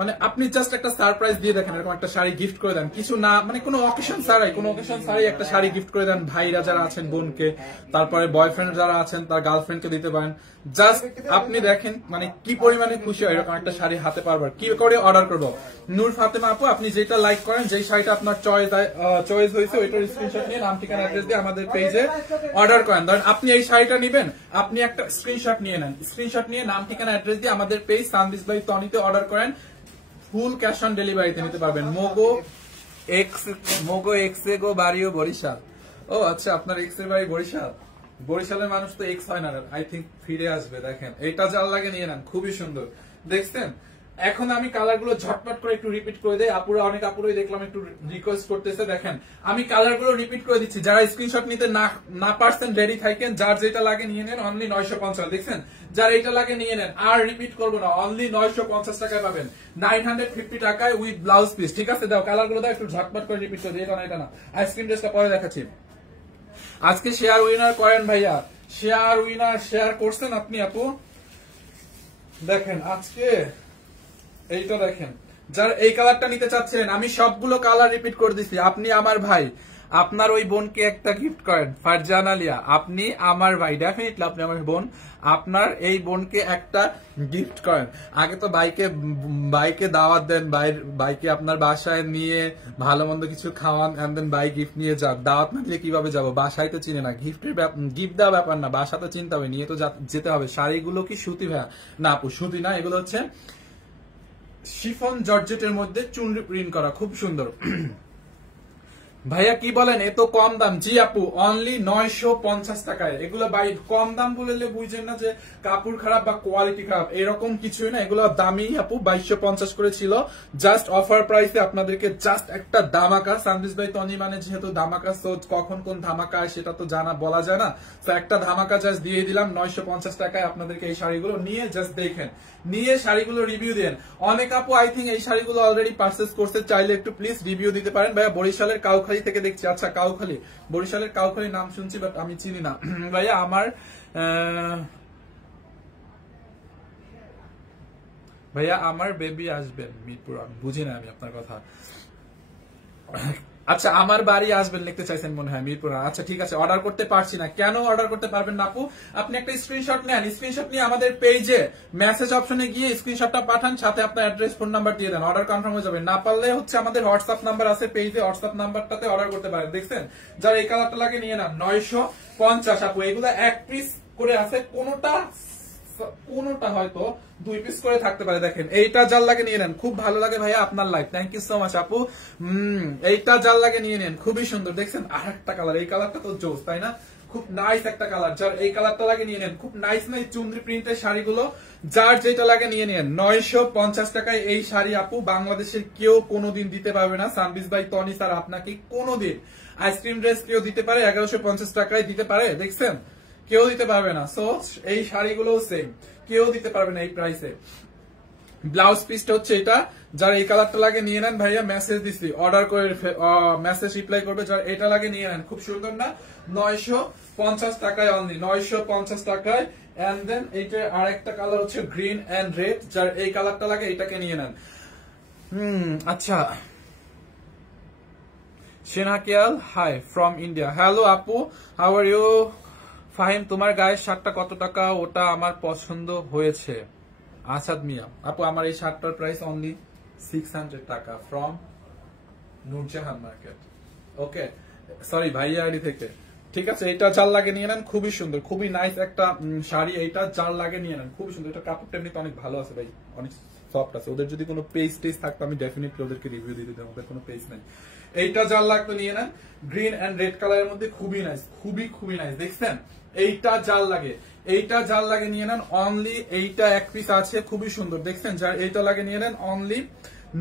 মানে আপনি জাস্ট একটা সারপ্রাইজ দিয়ে দেখেন, এরকম একটা শাড়ি গিফট করে দেন, কিছু না মানে কোনো অকেশন ছাড়াই একটা শাড়ি গিফট করে দেন ভাইরা যারা আছেন বোনকে, তারপরে বয়ফ্রেন্ড যারা আছেন তার গার্লফ্রেন্ডকে দিতে পারেন। জাস্ট আপনি দেখেন মানে কি পরিমাণে খুশি হয় এরকম একটা শাড়ি হাতে পারবার। কি করে অর্ডার করবো? নূর ফাতেমা আপু, আপনি যেটা লাইক করেন, যেই শাড়িটা আপনার চয়েস হয়েছে ওইটার স্ক্রিনশট নিয়ে নাম ঠিকানা অ্যাড্রেস দিয়ে আমাদের পেজে অর্ডার করেন। ধরেন আপনি এই শাড়িটা নিবেন, আপনি একটা স্ক্রিনশট নিয়ে নেন, স্ক্রিনশট নিয়ে নাম ঠিকানা অ্যাড্রেস দিয়ে আমাদের পেজ সানদিস বাই তনিতে অর্ডার করেন, ফুল ক্যাশ অন ডেলিভারিতে নিতে পারবেন। মোগো এক্সেগো বাড়িও বরিশাল। ও আচ্ছা, আপনার এক্স এর বাড়ি বরিশাল। বরিশালের মানুষ তো এক্স হয় না, আই থিঙ্ক ফিরে আসবে। দেখেন এটা যার লাগে নিয়ে নেন, খুবই সুন্দর দেখছেন। এখন আমি কালার গুলো ঝটপট করে একটু রিপিট করে দেই, আপুরা অনেক আপুরাই দেখলাম একটু রিকোয়েস্ট করতেছে। দেখেন আমি কালার গুলো রিপিট করে দিচ্ছি, যারা স্ক্রিনশট নিতে না পারছেন রেডি থাকেন, যার যেটা লাগে নিয়ে নেন, অনলি 950। দেখছেন, যার এইটা লাগে নিয়ে নেন, আর রিপিট করবো না, অনলি 950 টাকায় পাবেন, 950 টাকায় উইথ ব্লাউজ পিস। ঠিক আছে, দাও কালার গুলো দাও, একটু ঝটপট করে রিপিট করে দিই। এটা না আইসক্রিম ড্রেসটা পরে দেখাচ্ছি। আজকে শেয়ার উইনার করেন ভাইয়া, শেয়ার উইনার শেয়ার করছেন আপনি আপু। দেখেন আজকে এইটা দেখেন, যার এই কালারটা নিতে চাচ্ছিলেন, আমি সবগুলো কালার রিপিট করে দিচ্ছি। আপনি আমার ভাই, আপনার ওই বোনকে একটা গিফট করেন। ফারজান আলিয়া, আপনি আমার ভাই, ডেফিনেটলি আপনি আমার বোন, আপনার এই বোনকে একটা গিফট করেন। আগে তো বাইকে দাওয়াত দেন, বাইকে আপনার বাসায় নিয়ে ভালো মন্দ কিছু খাওয়ান, এন্ড দেন বাই গিফট নিয়ে যান। দাওয়াত না দিলে কিভাবে যাবো? বাসায় তো চিনে না, গিফট দেওয়া ব্যাপার না, বাসা তো চিনতে হবে, নিয়ে তো যেতে হবে। শাড়িগুলো কি সুতি ভাইয়া? না আপু সুতি না, এগুলো হচ্ছে শিফন জর্জেটের মধ্যে চুনরি প্রিন্ট করা, খুব সুন্দর। ভাইয়া কি বলেন, এ তো কম দাম। জি আপু, অনলি 950 টাকায়। এগুলো বাই কম দাম বললে বুঝছেন না যে কাপড় খারাপ বা কোয়ালিটি খারাপ, এরকম কিছুই না। এগুলো দামি আপু, 2250 করে ছিল, জাস্ট অফার প্রাইসে আপনাদেরকে জাস্ট একটা ধামাকা। সানদিস বাই তনি মানে যেহেতু ধামাকা, তো কখন কোন ধামাকা সেটা তো বলা যায় না, তো একটা ধামাকা জাস্ট দিয়ে দিলাম 950 টাকায় আপনাদেরকে। এই শাড়িগুলো নিয়ে জাস্ট দেখেন, নিয়ে শাড়িগুলো রিভিউ দেন। অনেক আপু আই থিঙ্ক এই শাড়িগুলো অলরেডি পারচেজ করতে, চাইলে একটু প্লিজ রিভিউ দিতে পারেন। ভাইয়া বরিশালের কাউখালী থেকে দেখছি। আচ্ছা কাউখালী, বরিশালের কাউখালী নাম শুনছি বাট আমি চিনি না। ভাইয়া আমার বেবি আসবেন মিরপুর, বুঝি না আমি আপনার কথা। আচ্ছা আমার বাড়ি আসবেন লিখতে চাইছেন মনে হয়, মিরপুর। আচ্ছা ঠিক আছে, অর্ডার করতে পারছি না। কেন অর্ডার করতে পারবেন না আপু? আপনি একটা স্ক্রিনশট নেন, স্ক্রিনশট নিয়ে আমাদের পেজে মেসেজ অপশনে গিয়ে স্ক্রিনশটটা পাঠান, সাথে আপনার অ্যাড্রেস ফোন নাম্বার দিয়ে দেন, অর্ডার কনফার্ম হয়ে যাবে। না পারলে হচ্ছে আমাদের হোয়াটসঅ্যাপ নাম্বার আছে পেজে, হোয়াটসঅ্যাপ নাম্বারটাতে অর্ডার করতে পারেন। দেখছেন, যারা এই কালারটা লাগে নিয়ে নেন, 950 আপু। এগুলো এক পিস করে আছে, কোনটা হয়তো 2 পিস করে থাকতে পারে। দেখেন এইটা যার লাগে নিয়ে নেন, খুব ভালো লাগে ভাইয়া আপনার life, thank you so much আপু। এইটা যার লাগে নিয়ে নেন, খুবই সুন্দর। দেখছেন আর একটা কালার, এই কালারটা তো জোস তাই না? খুব নাইস একটা কালার, যার এই কালারটা লাগে নিয়ে নেন। খুব নাইস নাই চুনরি প্রিন্টের শাড়িগুলো, যার যেটা লাগে নিয়ে নেন। 950 টাকায় এই শাড়ি আপু বাংলাদেশের কেউ কোনোদিন দিতে পারবে না। সানবিজ বাই তনি স্যার আপনাকে কোনোদিন আইসক্রিম ড্রেস কেউ দিতে পারে 1150 টাকায় দিতে পারে? দেখছেন, কেউ দিতে পারবে না। সো এই শাড়িগুলো সেম, কেউ দিতে পারবে না এই প্রাইসে। ব্লাউজ পিসটা হচ্ছে এটা, যার এই কালারটা লাগে নিয়ে নেন। ভাইয়া মেসেজ দিচ্ছি, অর্ডার করে মেসেজ রিপ্লাই করবে, যার এটা লাগে নিয়ে নেন। খুব সুন্দর না? 950 টাকায় অনলি, 950 টাকায়। এন্ড দেন এইটার আর একটা কালার হচ্ছে গ্রিন এন্ড রেড, যার এই কালারটা লাগে এটাকে নিয়ে নেন। আচ্ছা সেনাকিয়াল, হাই ফ্রম ইন্ডিয়া। হ্যালো আপু, হাউ আর ইউ? ফাহিম, তোমার গায়ের শার্টটা কত টাকা? ওটা আমার পছন্দ হয়েছে। আসাদ মিয়া আপু, আমার এই শার্টটার প্রাইস অনলি 600 টাকা from Nurjahan market. Okay, sorry ভাইয়া আইডি থেকে। ঠিক আছে, এটা যার লাগে নিয়ে নেন, খুবই সুন্দর, খুবই নাইস একটা শাড়ি। এইটা যার লাগে নিয়ে নেন, খুবই সুন্দর। এটা কাপড়টা এমনিতে অনেক ভালো আছে ভাই, অনেক সফট আছে। ওদের যদি কোনো পেজ টেজ থাকতো আমি ডেফিনেটলি ওদেরকে রিভিউ দিয়ে দিতাম, ওদের কোনো পেজ নাই। এইটা যার লাগতো নিয়ে নেন, গ্রিন এন্ড রেড কালারের মধ্যে, খুবই নাইস, খুবই নাইস। দেখছেন, এইটা যার লাগে নিয়ে নেন। অনলি এইটা এক পিস আছে, খুবই সুন্দর। দেখছেন, যার এইটা লাগে নিয়ে নেন, অনলি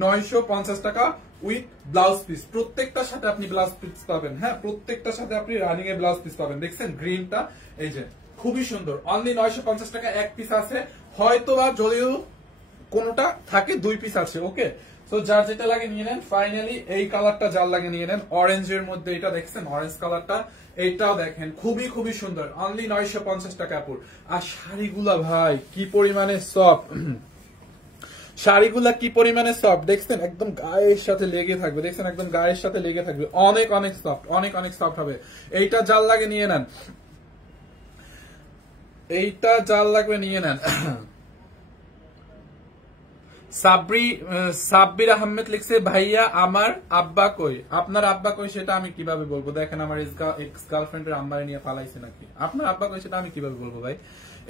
950 টাকা উইথ ব্লাউজ পিস। প্রত্যেকটার সাথে আপনি ব্লাউজ পিস পাবেন। হ্যাঁ, প্রত্যেকটার সাথে আপনি রানিং এ ব্লাউজ পিস পাবেন। দেখছেন গ্রিনটা, এই যে খুবই সুন্দর, অনলি 950 টাকা এক পিস আছে, হয়তো বা যদিও কোনটা থাকে 2 পিস আছে। ওকে, তো যার যেটা লাগে নিয়ে নেন। ফাইনালি এই কালারটা যার লাগে নিয়ে নেন, অরেঞ্জের মধ্যে এটা দেখছেন, অরেঞ্জ কালারটা, এইটাও দেখেন খুবই খুবই সুন্দর, অনলি 950 টাকা আপুর। আর শাড়িগুলা ভাই কি পরিমাণে সফট, শাড়িগুলা কি পরিমাণে সফট দেখছেন, একদম গায়ের সাথে লেগে থাকবে, দেখছেন একদম গায়ের সাথে লেগে থাকবে, অনেক অনেক সফট, অনেক অনেক সফট হবে। এইটা যার লাগে নিয়ে নেন, এইটা যার লাগবে নিয়ে নেন। সাব্বির আহমেদ লিখছে, ভাইয়া আমার আব্বা কই? আপনার আব্বা কই সেটা আমি কিভাবে বলবো? দেখেন আমার এক্স গার্লফ্রেন্ডের আম্বারে নিয়ে পালাইছে নাকি? আপনার আব্বা কই সেটা আমি কিভাবে বলবো ভাই?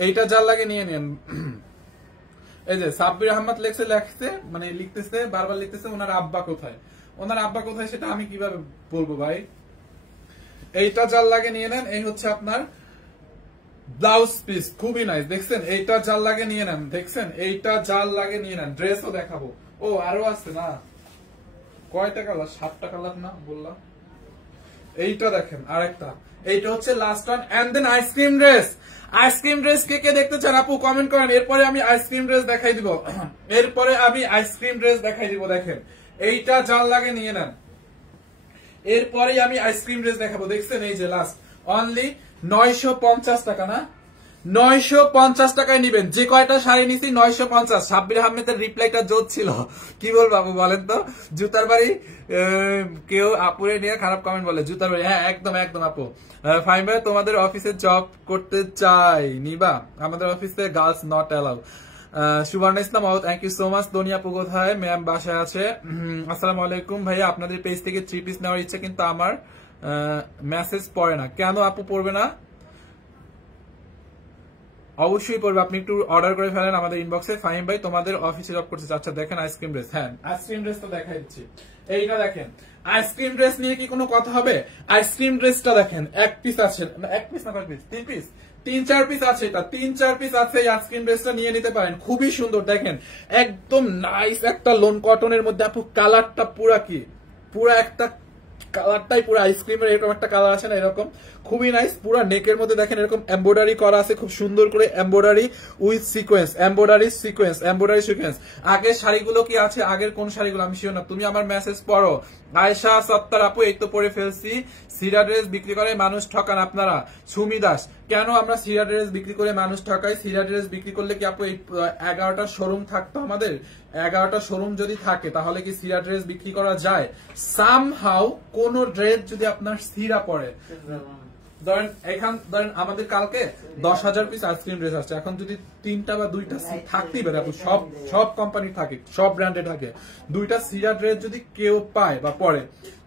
এইটা যার লাগে নিয়ে নেন। এই যে সাব্বির আহমদ লিখছে মানে লিখতেছে, বারবার লিখতেছে ওনার আব্বা কোথায়, ওনার আব্বা কোথায় সেটা আমি কিভাবে বলবো ভাই? এইটা যার লাগে নিয়ে নেন। এই হচ্ছে আপনার ব্লাউজ পিস, খুবই নাইস, দেখছেন এইটা জাল লাগে নিয়ে নেন, দেখছেন এইটা জাল লাগে নিয়ে নেন। ড্রেসও দেখাবো, ও আরো আছে না, কয়টা কালার? 7টা কালার না বললাম। এইটা দেখেন আরেকটা, এইটা হচ্ছে last one. And then ice cream dress, ice cream dress কে কে দেখতে চান আপু কমেন্ট করেন, এরপরে আমি আইসক্রিম ড্রেস দেখাই দিব, এরপরে আমি আইসক্রিম ড্রেস দেখাই দিব। দেখেন এইটা জাল লাগে নিয়ে নেন, এরপরে আমি আইসক্রিম ড্রেস দেখাবো। দেখছেন এই যে লাস্ট, অনলি 950 টাকা না, 950 টাকায় নিবেন। যে কয়টা শাড়ি নিছি 950। সাব্বির আহমেদের রিপ্লাইটা জোর ছিল, কি বলবো আপু বলেন তো? জুতার বাড়ি কেউ আপুরে নিয়ে খারাপ কমেন্ট বলে, জুতার বাড়ি, হ্যাঁ একদম একদম আপু। ফাইন ভাই তোমাদের অফিসে জব করতে চাই, নিবা? আমাদের অফিসে গার্লস নট অ্যালাউ। সুবর্ণ ইসলাম, থ্যাংক ইউ সো মাচ। দুনিয়া আপু কোথায়? ম্যাম বাসায় আছে। আসসালামু আলাইকুম ভাইয়া, আপনাদের পেজ থেকে 3 পিস নেওয়ার ইচ্ছে, কিন্তু আমার মেসেজ পড়ে না। কেন আপু পড়বে না? অবশ্যই পড়বে, আপনি একটু অর্ডার করে ফেলেন আমাদের ইনবক্সে। ফাহিম ভাই তোমাদের অফিসে জব করছে, আচ্ছা দেখেন আইসক্রিম ড্রেস, হ্যাঁ আইসক্রিম ড্রেস তো দেখাই দিচ্ছি। এইটা দেখেন, আইসক্রিম ড্রেস নিয়ে কি কোনো কথা হবে? আইসক্রিম ড্রেসটা দেখেন, এক পিস আছে, এক পিস না কয় পিস? 3 পিস, 3-4 পিস আছে, এটা 3-4 পিস আছে। এই আইসক্রিম ড্রেসটা নিয়ে নিতে পারেন, খুবই সুন্দর, দেখেন একদম নাইস একটা লোন কটনের মধ্যে। আপু কালারটা পুরা কি, পুরা একটা কালারটাই পুরো আইসক্রিমের এরকম একটা কালার আছে না, এরকম খুবই নাইস। পুরো নেকের মধ্যে দেখেন এরকম এমব্রয়ডারি করা আছে, খুব সুন্দর করে embroidery with sequence, embroidery sequence, embroidery sequence. আগের শাড়িগুলো কি আছে, আগের কোন শাড়িগুলো আমি শিওর না, তুমি আমার মেসেজ পড়ো। আয়েশা সত্তার আপু, এই তো পরে ফেলছি। সিরা ড্রেস বিক্রি করে মানুষ ঠকান আপনারা। সুমি দাস, কেন আমরা সিরা ড্রেস বিক্রি করে মানুষ ঠকাই? সিরা ড্রেস বিক্রি করলে কি আপু এই 11টা শোরুম থাকতো আমাদের? 11টা শোরুম যদি থাকে তাহলে কি সিরা ড্রেস বিক্রি করা যায়? সামহাউ কোন ড্রেস যদি আপনার সিরা পড়ে, ধরেন ধরেন আমাদের কালকে 10,000 পিস আইসক্রিম ড্রেস আসছে, এখন যদি 3টা বা 2টা থাকতেই পারে আপু, সব কোম্পানি থাকে, সব ব্র্যান্ডে থাকে, 2টা সিরা ড্রেস যদি কেউ পায় বা পড়ে,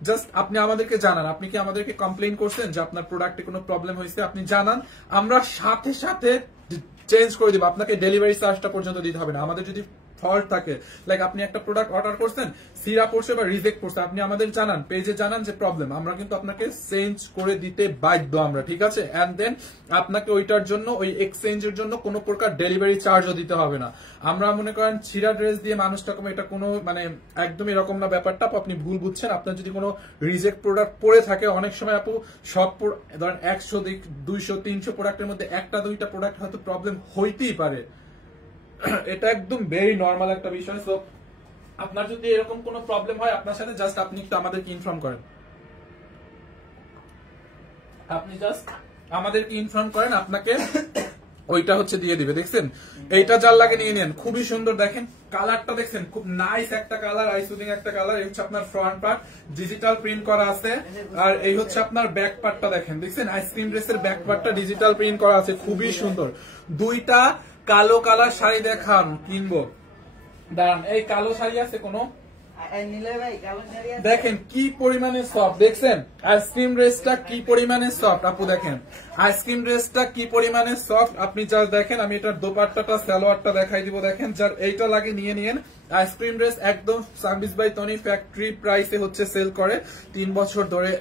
জাস্ট আপনি আমাদেরকে জানান। আপনি কি আমাদেরকে কমপ্লেইন করছেন যে আপনার প্রোডাক্টে কোনো প্রবলেম হয়েছে? আপনি জানান, আমরা সাথে সাথে চেঞ্জ করে দিব, আপনাকে ডেলিভারি চার্জটা পর্যন্ত দিতে হবে না। আমাদের যদি ফল্ট থাকে, লাইক আপনি একটা প্রোডাক্ট অর্ডার করছেন, সিরা পড়ছে বা রিজেক্ট করছে, আপনি আমাদের জানান, পেজে জানান যে প্রবলেম, আমরা কিন্তু আপনাকে চেঞ্জ করে দিতে বাধ্য আমরা, ঠিক আছে? এন্ড দেন আপনাকে ওইটার জন্য, ওই এক্সচেঞ্জের জন্য কোনো প্রকার ডেলিভারি চার্জও দিতে হবে না। আমরা মনে করেন ছিঁড়া ড্রেস দিয়ে মানুষ ঠকাবো, এটা কোনো মানে একদম এরকম না ব্যাপারটা, আপনি ভুল বুঝছেন। আপনার যদি কোনো রিজেক্ট প্রোডাক্ট পড়ে থাকে, অনেক সময় আপু সব ধরেন 100, 200, 300 প্রোডাক্টের মধ্যে 1টা 2টা প্রোডাক্ট হয়তো প্রবলেম হইতেই পারে, এটা একদম ভেরি নর্মাল একটা বিষয়। সো আপনার যদি এরকম কোনো প্রবলেম হয় আপনার সাথে, জাস্ট আপনি একটু আমাদেরকে ইনফর্ম করেন, আপনি জাস্ট আমাদেরকে ইনফর্ম করেন, আপনাকে ওইটা হচ্ছে দিয়ে দিবে। দেখছেন এইটা যার লাগে নিয়ে নেন, খুবই সুন্দর, দেখেন কালারটা দেখছেন, খুব নাইস একটা কালার, আইসুদিং একটা কালার। এই হচ্ছে আপনার ফ্রন্ট পার্ট, ডিজিটাল প্রিন্ট করা আছে, আর এই হচ্ছে আপনার ব্যাক পার্টটা দেখেন, দেখছেন আইসক্রিম ড্রেসের ব্যাক পার্টটা ডিজিটাল প্রিন্ট করা আছে, খুবই সুন্দর। 2টা কালো কালার শাড়ি দেখান, কিনবো, দাঁড়ান। এই কালো শাড়ি আছে কোনো? দেখেন কি পরিমাণে সফট, দেখছেন আইসক্রিম ড্রেসটা কি পরিমাণে সফট আপু, দেখেন আইসক্রিম ড্রেসটা কি পরিমাণে সফট। আপনি জাস্ট দেখেন, আমি এটার দোপাট্টাটা সালোয়ারটা দেখাই দিব, দেখেন যার এইটা লাগে নিয়ে নিয়েন। আইসক্রিম ড্রেস একদম সার্ভিস বাই তনি ফ্যাক্টরি প্রাইসে হচ্ছে সেল করে 3 বছর ধরে,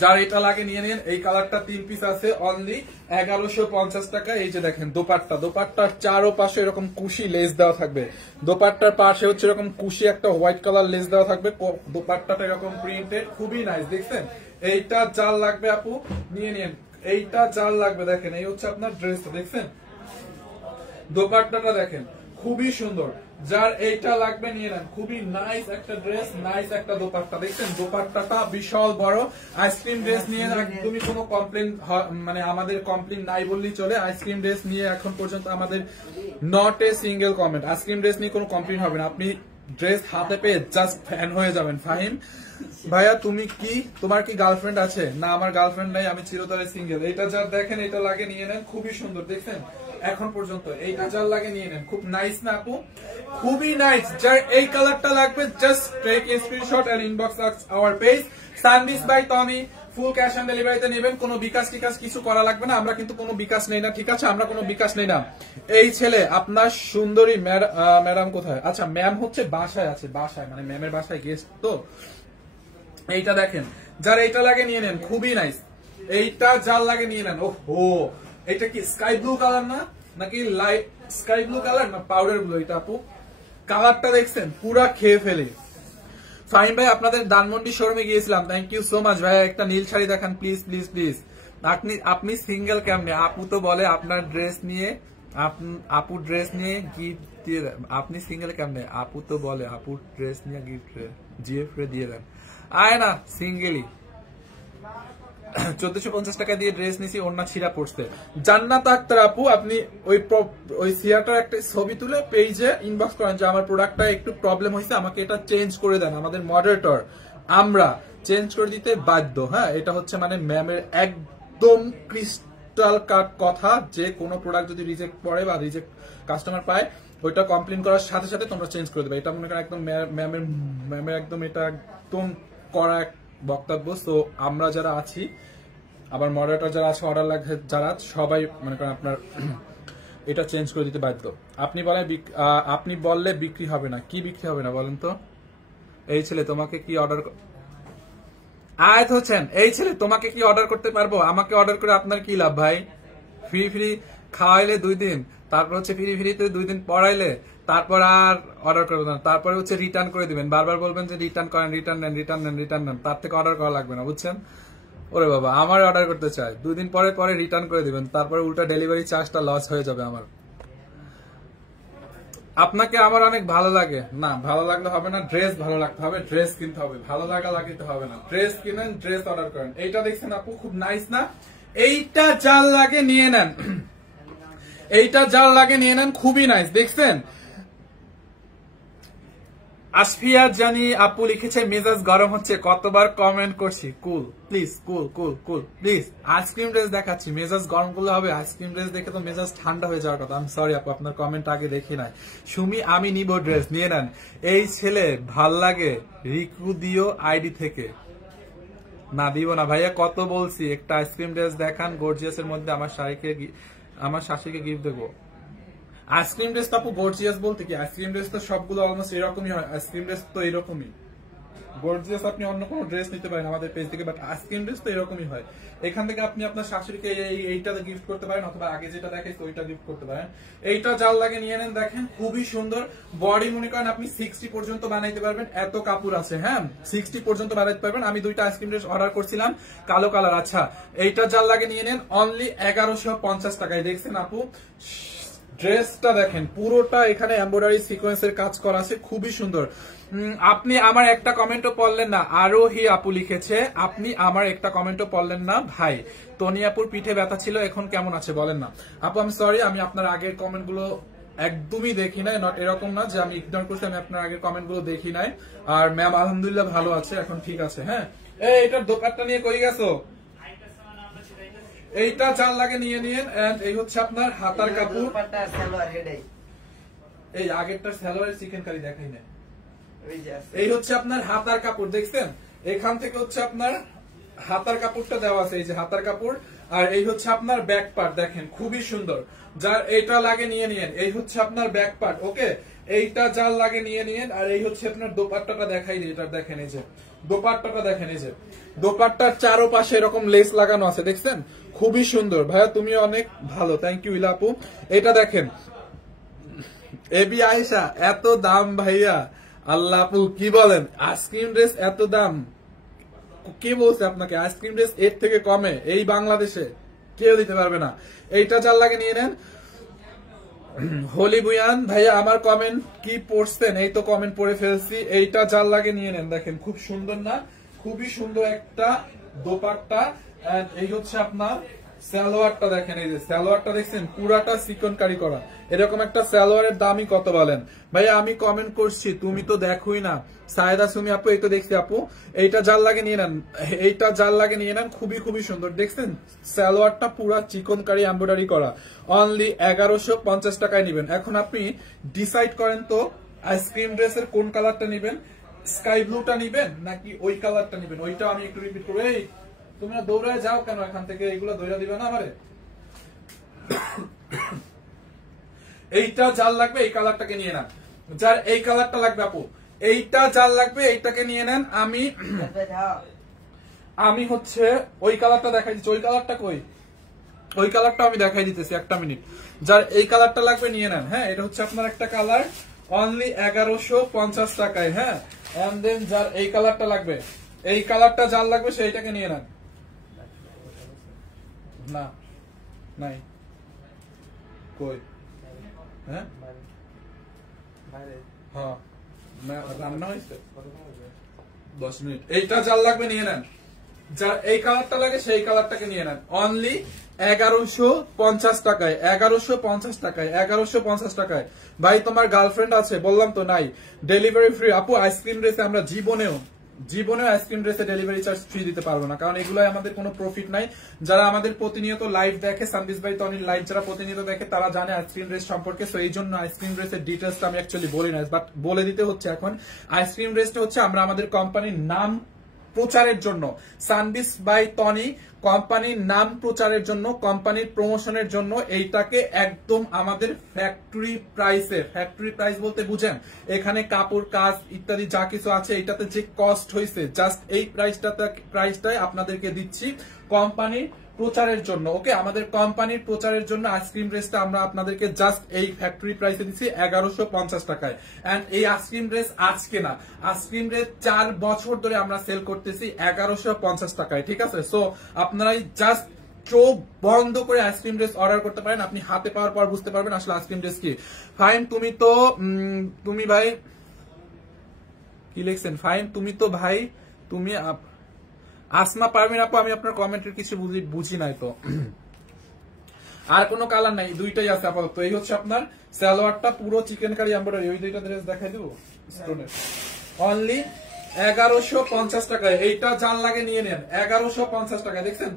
যার এটা লাগে নিয়ে নিন। এই কালারটা 3 পিস আছে, অনলি 1150 টাকা। এই যে দেখেন দোপাট্টার চারোপাশে এরকম কুশি লেস দেওয়া থাকবে, দোপাট্টার পাশে হচ্ছে এরকম কুশি একটা হোয়াইট কালার লেস দেওয়া থাকবে, দোপাট্টাটা এরকম প্রিন্টেড, খুবই নাইস। দেখছেন এইটা যার লাগবে আপু নিয়ে নিন। এইটা যার লাগবে দেখেন, এই হচ্ছে আপনার ড্রেসটা, দেখছেন দোপাট্টাটা দেখেন খুবই সুন্দর, যার এইটা লাগবে নিয়ে নেন। খুবই নাইস একটা ড্রেস, নাইস একটা দোপাট্টা, দেখছেন দোপাট্টাটা বিশাল বড়। আইসক্রিম ড্রেস নিয়ে একদমই কোনো কমপ্লেন, মানে আমাদের কমপ্লেন নাই বললেই চলে। আইসক্রিম ড্রেস নিয়ে এখন পর্যন্ত আমাদের not a single comment. Ice cream dress নিয়ে কোনো কমপ্লেন হবে না, আপনি ড্রেস হাতে পেয়ে জাস্ট ফ্যান হয়ে যাবেন। ফাহিম ভাইয়া তুমি কি, তোমার কি গার্লফ্রেন্ড আছে? না আমার গার্লফ্রেন্ড নাই, আমি চিরতরে সিঙ্গেল। এটা যার দেখেন, এটা লাগে নিয়ে নেন, খুবই সুন্দর দেখছেন এখন পর্যন্ত। এইটা যার লাগে নিয়ে নেন, খুব নাইস না আপু, খুবই নাইস। যার এই কালারটা লাগবে just take a screenshot and inbox our page সানডিস by Tommy. Full cash on ডেলিভারিতে নেবেন, কোনো বিকাশ টিকাশ কিছু করা লাগবে না, আমরা কিন্তু কোনো বিকাশ নেই না, ঠিক আছে আমরা কোনো বিকাশ নেই না। এই ছেলে আপনার সুন্দরী ম্যাডাম কোথায়? আচ্ছা ম্যাম হচ্ছে বাসায় আছে, বাসায় মানে ম্যামের বাসায় গেস্ট তো। এইটা দেখেন, যার এইটা লাগে নিয়ে নেন, খুবই নাইস। এইটা যার লাগে নিয়ে নেন। ওহো এটা কি স্কাই ব্লু কালার না, নাকি লাইট স্কাই ব্লু কালার না পাউডার ব্লু? এটা আপু কালারটা দেখছেন পুরা খেয়ে ফেলে। ফাইন ভাই আপনাদের ধানমন্ডি শোরুমে গিয়েছিলাম, থ্যাংক ইউ সো মাচ ভাই। একটা নীল শাড়ি দেখান প্লিজ প্লিজ প্লিজ। আপনি সিঙ্গেল কেমনে? আপু তো বলে আপনার ড্রেস নিয়ে, আপু ড্রেস নিয়ে গিফট দিয়ে দেন। আপনি সিঙ্গেল কেমনে? আপু তো বলে আপু ড্রেস নিয়ে গিফট জিএফ রে দিয়ে দেন। আয় না সিঙ্গেলই। 1450 টাকা দিয়ে ড্রেস নিছি, ওড়না ছিঁড়া পড়ছে। জান্নাত আক্তার আপু আপনি ওই সিয়াটার একটা ছবি তুলে পেজে ইনবক্স করেন যে আমার প্রোডাক্টটা একটু প্রবলেম হয়েছে, আমাকে এটা চেঞ্জ করে দেন। আমাদের মডারেটর আমরা চেঞ্জ করে দিতে বাধ্য। হ্যাঁ এটা হচ্ছে মানে ম্যামের একদম ক্রিস্টাল কাট কথা, যে কোনো প্রোডাক্ট যদি রিজেক্ট পড়ে বা রিজেক্ট কাস্টমার পায়, ওইটা কমপ্লেন করার সাথে সাথে তোমরা চেঞ্জ করে দেবে। এটা মনে করেন একদম ম্যামের একদম এটা একদম করা বক্তব্য। তো আমরা যারা আছি, আবার মডারেটর যারা আছে, অর্ডার লাগে যারা, সবাই মনে করেন আপনার এটা চেঞ্জ করে দিতে বাধ্য। আপনি বললে বিক্রি হবে না, কি বিক্রি হবে না বলেন তো? এই ছেলে তোমাকে কি অর্ডার আয়াত হচ্ছেন, এই ছেলে তোমাকে কি অর্ডার করতে পারবো? আমাকে অর্ডার করে আপনার কি লাভ ভাই? ফ্রি ফ্রি খাওয়াইলে 2 দিন, তারপর হচ্ছে ফ্রি ফ্রিতে 2 দিন পড়াইলে, তারপর আর অর্ডার করবেন না, তারপরে হচ্ছে রিটার্ন করে দিবেন, বারবার বলবেন যে রিটার্ন করেন, রিটার্ন নেন, রিটার্ন নেন, রিটার্ন নেন, তার থেকে অর্ডার করা লাগবে না, বুঝছেন? ওরে বাবা আমার অর্ডার করতে চাই, 2 দিন পরে পরে রিটার্ন করে দিবেন, তারপরে উল্টা ডেলিভারি চার্জটা লস হয়ে যাবে আমার। আপনাকে আমার অনেক ভালো লাগে না, ভালো লাগলে হবে না, ড্রেস ভালো লাগতে হবে, ড্রেস কিনতে হবে, ভালো লাগা লাগিতে হবে না। ড্রেস কিনেন, ড্রেস অর্ডার করেন। এইটা দেখছেন আপু খুব নাইস না? এইটা যার লাগে নিয়ে নেন, এইটা যার লাগে নিয়ে নেন, খুবই নাইস দেখছেন। আসফিয়া জানি আপু লিখেছে মেজাজ গরম হচ্ছে, কতবার কমেন্ট করছি। Cool please, cool cool cool please. Ice cream dress দেখাচ্ছি, মেজাজ গরম করলে হবে? আইসক্রিম ড্রেস দেখে তো মেজাজ ঠান্ডা হয়ে যাওয়ার কথা। আমি সরি আপু আপনার কমেন্ট আগে দেখি নাই। সুমি আমি নিব ড্রেস, নিয়ে নেন। এই ছেলে ভাল লাগে, রিকু দিও আইডি থেকে। না দিব না ভাইয়া, কত বলছি একটা আইসক্রিম ড্রেস দেখান গর্জিয়াসের মধ্যে, আমার শাশুড়িকে গিফট দেবো। আইসক্রিম ড্রেস তো আপু গর্জিয়াস বলতে কি, আইসক্রিম ড্রেস তো সবগুলো অলমোস্ট এরকমই হয়। আইসক্রিম ড্রেস তো এরকমই গর্জিয়াস, আপনি অন্য কোনো ড্রেস নিতে পারেন আমাদের পেজ থেকে, বাট আইসক্রিম ড্রেস তো এরকমই হয়। এখান থেকে আপনি আপনার শাশুড়িকে এইটা গিফট করতে পারেন, অথবা আগে যেটা দেখাইছে ওইটা গিফট করতে পারেন। এইটা জাল লাগে নিয়ে নেন, দেখেন খুবই সুন্দর। বডি মনে করেন আপনি 60 পর্যন্ত বানাইতে পারবেন, এত কাপড় আছে। হ্যাঁ 60 পর্যন্ত বানাইতে পারবেন। আমি 2টা আইসক্রিম ড্রেস অর্ডার করছিলাম কালো কালার। আচ্ছা এইটা জাল লাগে নিয়ে নেন, অনলি 1150 টাকায়। দেখছেন আপু ড্রেসটা দেখেন, পুরোটা এখানে এমব্রয়ডারি সিকোয়েন্সের কাজ করা আছে, খুবই সুন্দর। আপনি আমার একটা কমেন্টও পড়লেন না, আরোহী আপু লিখেছে আপনি আমার একটা কমেন্টও পড়লেন না ভাই। তনিয়াপুর পিঠে ব্যথা ছিল, এখন কেমন আছে বলেন না। আপু আমি সরি, আমি আপনার আগের কমেন্টগুলো একদমই দেখি নাই। নট এরকম না যে আমি ইগনোর করছি, আমি আপনার আগের কমেন্টগুলো দেখি নাই। আর ম্যাম আলহামদুলিল্লাহ ভালো আছে, এখন ঠিক আছে। হ্যাঁ এইটার দোকানটা নিয়ে কই গেছো? এইটা চাল লাগে নিয়ে নিন। এন্ড এই হচ্ছে আপনার হাতার কাপড়, এই আগেরটার সালোয়ারের চিকেন কারি দেখাই না। এই হচ্ছে আপনার হাতার কাপড়, দেখছেন এখান থেকে হচ্ছে আপনার হাতার কাপড়টা দেওয়া আছে, এই যে হাতার কাপড়। আর এই হচ্ছে আপনার ব্যাক পার্ট, দেখেন খুবই সুন্দর। যার এইটা লাগে নিয়ে নিন, এই হচ্ছে আপনার ব্যাক পার্ট। ওকে এইটা যার লাগে নিয়ে নিন। আর এই হচ্ছে আপনার দোপাট্টাটা দেখাই দিই, এটা দেখেন, এই যে দোপাট্টাটা দেখেন, এই যে দোপাট্টার চারোপাশে এরকম লেস লাগানো আছে, দেখছেন খুবই সুন্দর। ভাইয়া তুমি অনেক ভালো, থ্যাংক ইউ ইলাপু। এটা দেখেন এবি আয়েশা, এত দাম ভাইয়া? আল্লাহ আপু কি বলেন, আইসক্রিম ড্রেস এত দাম? কে বলছে আপনাকে আইসক্রিম ড্রেস এর থেকে কমে এই বাংলাদেশে? কেউ দিতে পারবে না। এইটা যার লাগে নিয়ে নেন। হোলি বুয়ান ভাইয়া আমার কমেন্ট কি পড়ছেন? এই তো কমেন্ট পড়ে ফেলছি। এইটা যার লাগে নিয়ে নেন। দেখেন খুব সুন্দর না, খুবই সুন্দর একটা দোপাট্টা। এই হচ্ছে আপনার সালোয়ারটা, দেখেন এই যে সালোয়ারটা দেখছেন পুরাটা চিকনকারি করা। এরকম একটা সালোয়ারের দামই কত বলেন ভাইয়া? আমি কমেন্ট করছি, তুমি তো দেখোই না। সায়েদা সুমি আপু এই তো দেখছি আপু। এইটা যার লাগে নিয়ে নেন, এইটা যার লাগে নিয়ে নেন, খুবই খুবই সুন্দর। দেখছেন সালোয়ারটা পুরা চিকনকারি এমব্রয়ডারি করা, অনলি 1150 টাকায় নিবেন। এখন আপনি ডিসাইড করেন তো আইসক্রিম ড্রেসের কোন কালারটা নিবেন, স্কাই ব্লুটা নিবেন নাকি ওই কালারটা নিবেন? ওইটা আমি একটু রিপিট করবো। এই তোমরা দৌড়ায় যাও কেন এখান থেকে? এইগুলো দৌড়া দিবে না আমারে। এইটা যার লাগবে এই কালারটাকে নিয়ে নেন। যার এই কালারটা লাগবে আপু, এইটা যার লাগবে এইটাকে নিয়ে নেন। আমি হচ্ছে ওই কালারটা দেখাই দিচ্ছি। ওই কালারটা কই? ওই কালারটা আমি দেখাই দিতেছি, একটা মিনিট। যার এই কালারটা লাগবে নিয়ে নেন। হ্যাঁ, এটা হচ্ছে আপনার একটা কালার, অনলি 1150 টাকায়। হ্যাঁ, এন্ড দেন যার এই কালারটা লাগবে, এই কালারটা যার লাগবে সেইটাকে নিয়ে নেন। না নাই কই? হ্যাঁ হ্যাঁ রান্না হয়েছে 10 মিনিট। এইটা যার লাগবে নিয়ে নেন। যার এই কালারটা লাগে সেই কালারটাকে নিয়ে নেন, অনলি 1150 টাকায়। 1150 টাকায়, 1150 টাকায়। ভাই তোমার গার্লফ্রেন্ড আছে? বললাম তো নাই। ডেলিভারি ফ্রি আপু। আইসক্রিম ড্রেসে আমরা জীবনেও আইসক্রিম ড্রেসে ডেলিভারি চার্জ ফ্রি দিতে পারবো না, কারণ এগুলো আমাদের কোনো প্রফিট নাই। যারা আমাদের প্রতিনিয়ত লাইভ দেখে, সানবিস ভাই তনির লাইভ যারা প্রতিনিয়ত দেখে তারা জানে আইসক্রিম ড্রেস সম্পর্কে। সো এই জন্য আইসক্রিম ড্রেসের ডিটেলসটা আমি অ্যাকচুয়ালি বলি না, বাট বলে দিতে হচ্ছে এখন। আইসক্রিম ড্রেসটা হচ্ছে আমরা আমাদের কোম্পানির নাম প্রচারের জন্য, সানবিস বাই টনি কোম্পানির নাম প্রচারের জন্য, কোম্পানির প্রমোশনের জন্য এইটাকে একদম আমাদের ফ্যাক্টরি প্রাইসে, ফ্যাক্টরি প্রাইস বলতে বুঝেন এখানে কাপড় কাজ ইত্যাদি যা কিছু আছে এটাতে যে কস্ট হয়েছে, জাস্ট এই প্রাইসটাই আপনাদেরকে দিচ্ছি কোম্পানির প্রচারের জন্য। ওকে, আমাদের কোম্পানির প্রচারের জন্য আইসক্রিম ড্রেসটা আমরা আপনাদেরকে জাস্ট এই ফ্যাক্টরি প্রাইসে দিচ্ছি 1150 টাকায়। এন্ড এই আইসক্রিম ড্রেস আজকে না, আইসক্রিম ড্রেস 4 বছর ধরে আমরা সেল করতেছি 1150 টাকায়। ঠিক আছে, সো আপনারা জাস্ট চোখ বন্ধ করে আইসক্রিম ড্রেস অর্ডার করতে পারেন। আপনি হাতে পাওয়ার পর বুঝতে পারবেন আসলে আইসক্রিম ড্রেস কি। ফাইন তুমি ভাই কি লিখছেন? ফাইন তুমি তো ভাই তুমি আসমা পারবেন আপু, আমি আপনার কমেন্টের কিছু বুঝি নাই তো। আর কোনো কালার নাই, দুইটাই আছে আপাতত। এই হচ্ছে আপনার সালোয়ারটা পুরো চিকেন কারি এমব্রয়ডারি। ওই দুইটা ড্রেস দেখাই দেবো স্টোনের, অনলি 1150 টাকায়। এইটা যার লাগে নিয়ে নেন 1150 টাকায়। দেখছেন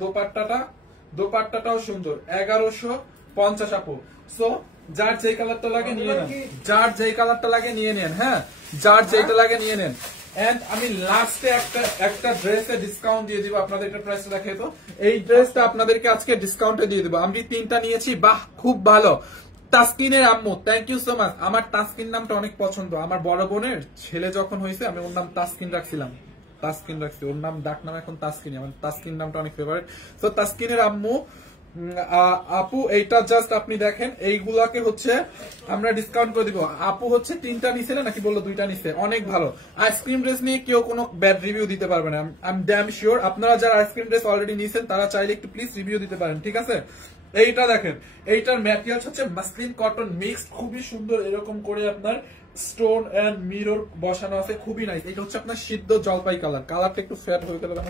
দোপাট্টাটাও সুন্দর, 1150 আপু। সো যার যেই কালারটা লাগে নিয়ে নেন, যার যেই কালারটা লাগে নিয়ে নেন। হ্যাঁ, যার যেটা লাগে নিয়ে নেন। এন্ড আমি লাস্টে একটা ড্রেসে ডিসকাউন্ট দিয়ে দিব আপনাদের। একটা প্রাইস দেখে তো, এই ড্রেসটা আপনাদেরকে আজকে ডিসকাউন্টে দিয়ে দিব। আমি 3টা নিয়েছি, বাহ খুব ভালো। তাসকিনের আম্মু, থ্যাংক ইউ সো মাচ। আমার তাসকিন নামটা অনেক পছন্দ। আমার বড় বোনের ছেলে যখন হয়েছে আমি ওর নাম তাসকিন রাখছিলাম, তাসকিন রাখছি। ওর নাম ডাক নাম এখন তাসকিন। আমার তাসকিন নামটা অনেক ফেভারিট। তো তাসকিনের আম্মু আপু এইটা জাস্ট আপনি দেখেন, এইগুলাকে হচ্ছে আমরা ডিসকাউন্ট করে দিব। আপু হচ্ছে 3টা নিছে নাকি বললো 2টা নিছে? অনেক ভালো। আইসক্রিম ড্রেস নিয়ে কেউ কোনো ব্যাড রিভিউ দিতে পারবে না, আই এম ড্যাম শিওর। আপনারা যারা আইসক্রিম ড্রেস অলরেডি নিছেন তারা চাইলে একটু প্লিজ রিভিউ দিতে পারেন। ঠিক আছে, এইটা দেখেন, এইটার ম্যাটেরিয়ালস হচ্ছে মাসলিন কটন মিক্সড, খুবই সুন্দর। এরকম করে আপনার স্টোন এন্ড মিরর বসানো আছে, খুবই নাইস। এটা হচ্ছে আপনার সিদ্ধ জলপাই কালার। কালারটা একটু ফ্যাট হয়ে গেল কেন?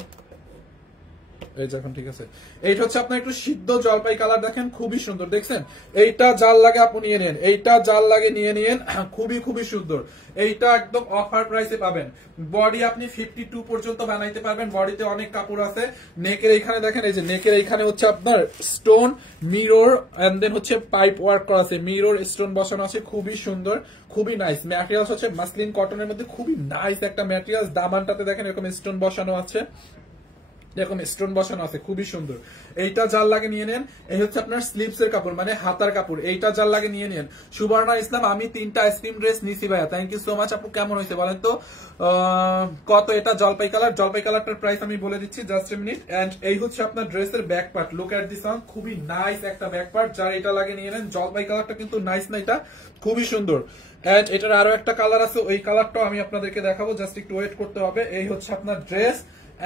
এই যে এখন ঠিক আছে। এইটা হচ্ছে আপনার একটু সিদ্ধ জলপাই কালার, দেখেন খুবই সুন্দর। দেখছেন, এইটা জাল লাগে আপনি নিয়ে নেন, এইটা জাল লাগে নিয়ে নিন, খুবই খুবই সুন্দর। এইটা একদম অফার প্রাইসে পাবেন। বডি আপনি 52 পর্যন্ত বানাইতে পারবেন, বডিতে অনেক কাপড় আছে। নেকের এইখানে দেখেন, এই যে নেকের এইখানে হচ্ছে আপনার স্টোন মিরর এন্ড দেন হচ্ছে পাইপ ওয়ার্ক করা আছে, মিরর স্টোন বসানো আছে, খুবই সুন্দর, খুবই নাইস। ম্যাটেরিয়ালস হচ্ছে মাসলিন কটনের মধ্যে খুবই নাইস একটা ম্যাটেরিয়ালস। দামানটাতে দেখেন এরকম স্টোন বসানো আছে, এরকম স্টোন বসানো আছে, খুবই সুন্দর। এইটা জাল লাগে নিয়ে নেন। এই হচ্ছে আপনার স্লিপস এর কাপড়, মানে হাতার কাপড়। এইটা জাল লাগে নিয়ে নেন। সুবর্ণা ইসলাম, আমি 3টা আইসক্রিম ড্রেস নিছি ভাইয়া, থ্যাংক ইউ সো মাচ আপু। কেমন হয়েছে বলেন তো কত? এটা জলপাই কালার। জলপাই কালারটার প্রাইস আমি বলে দিচ্ছি, জাস্ট এ মিনিট। এন্ড এই হচ্ছে আপনার ড্রেসের back part, look at this one, খুবই নাইস একটা ব্যাক পার্ট। যার এটা লাগে নিয়ে নেন। জলপাই কালারটা কিন্তু নাইস না, এটা খুবই সুন্দর। এন্ড এটার আরো একটা কালার আছে, ওই কালারটাও আমি আপনাদেরকে দেখাবো, জাস্ট একটু ওয়েট করতে হবে। এই হচ্ছে আপনার ড্রেস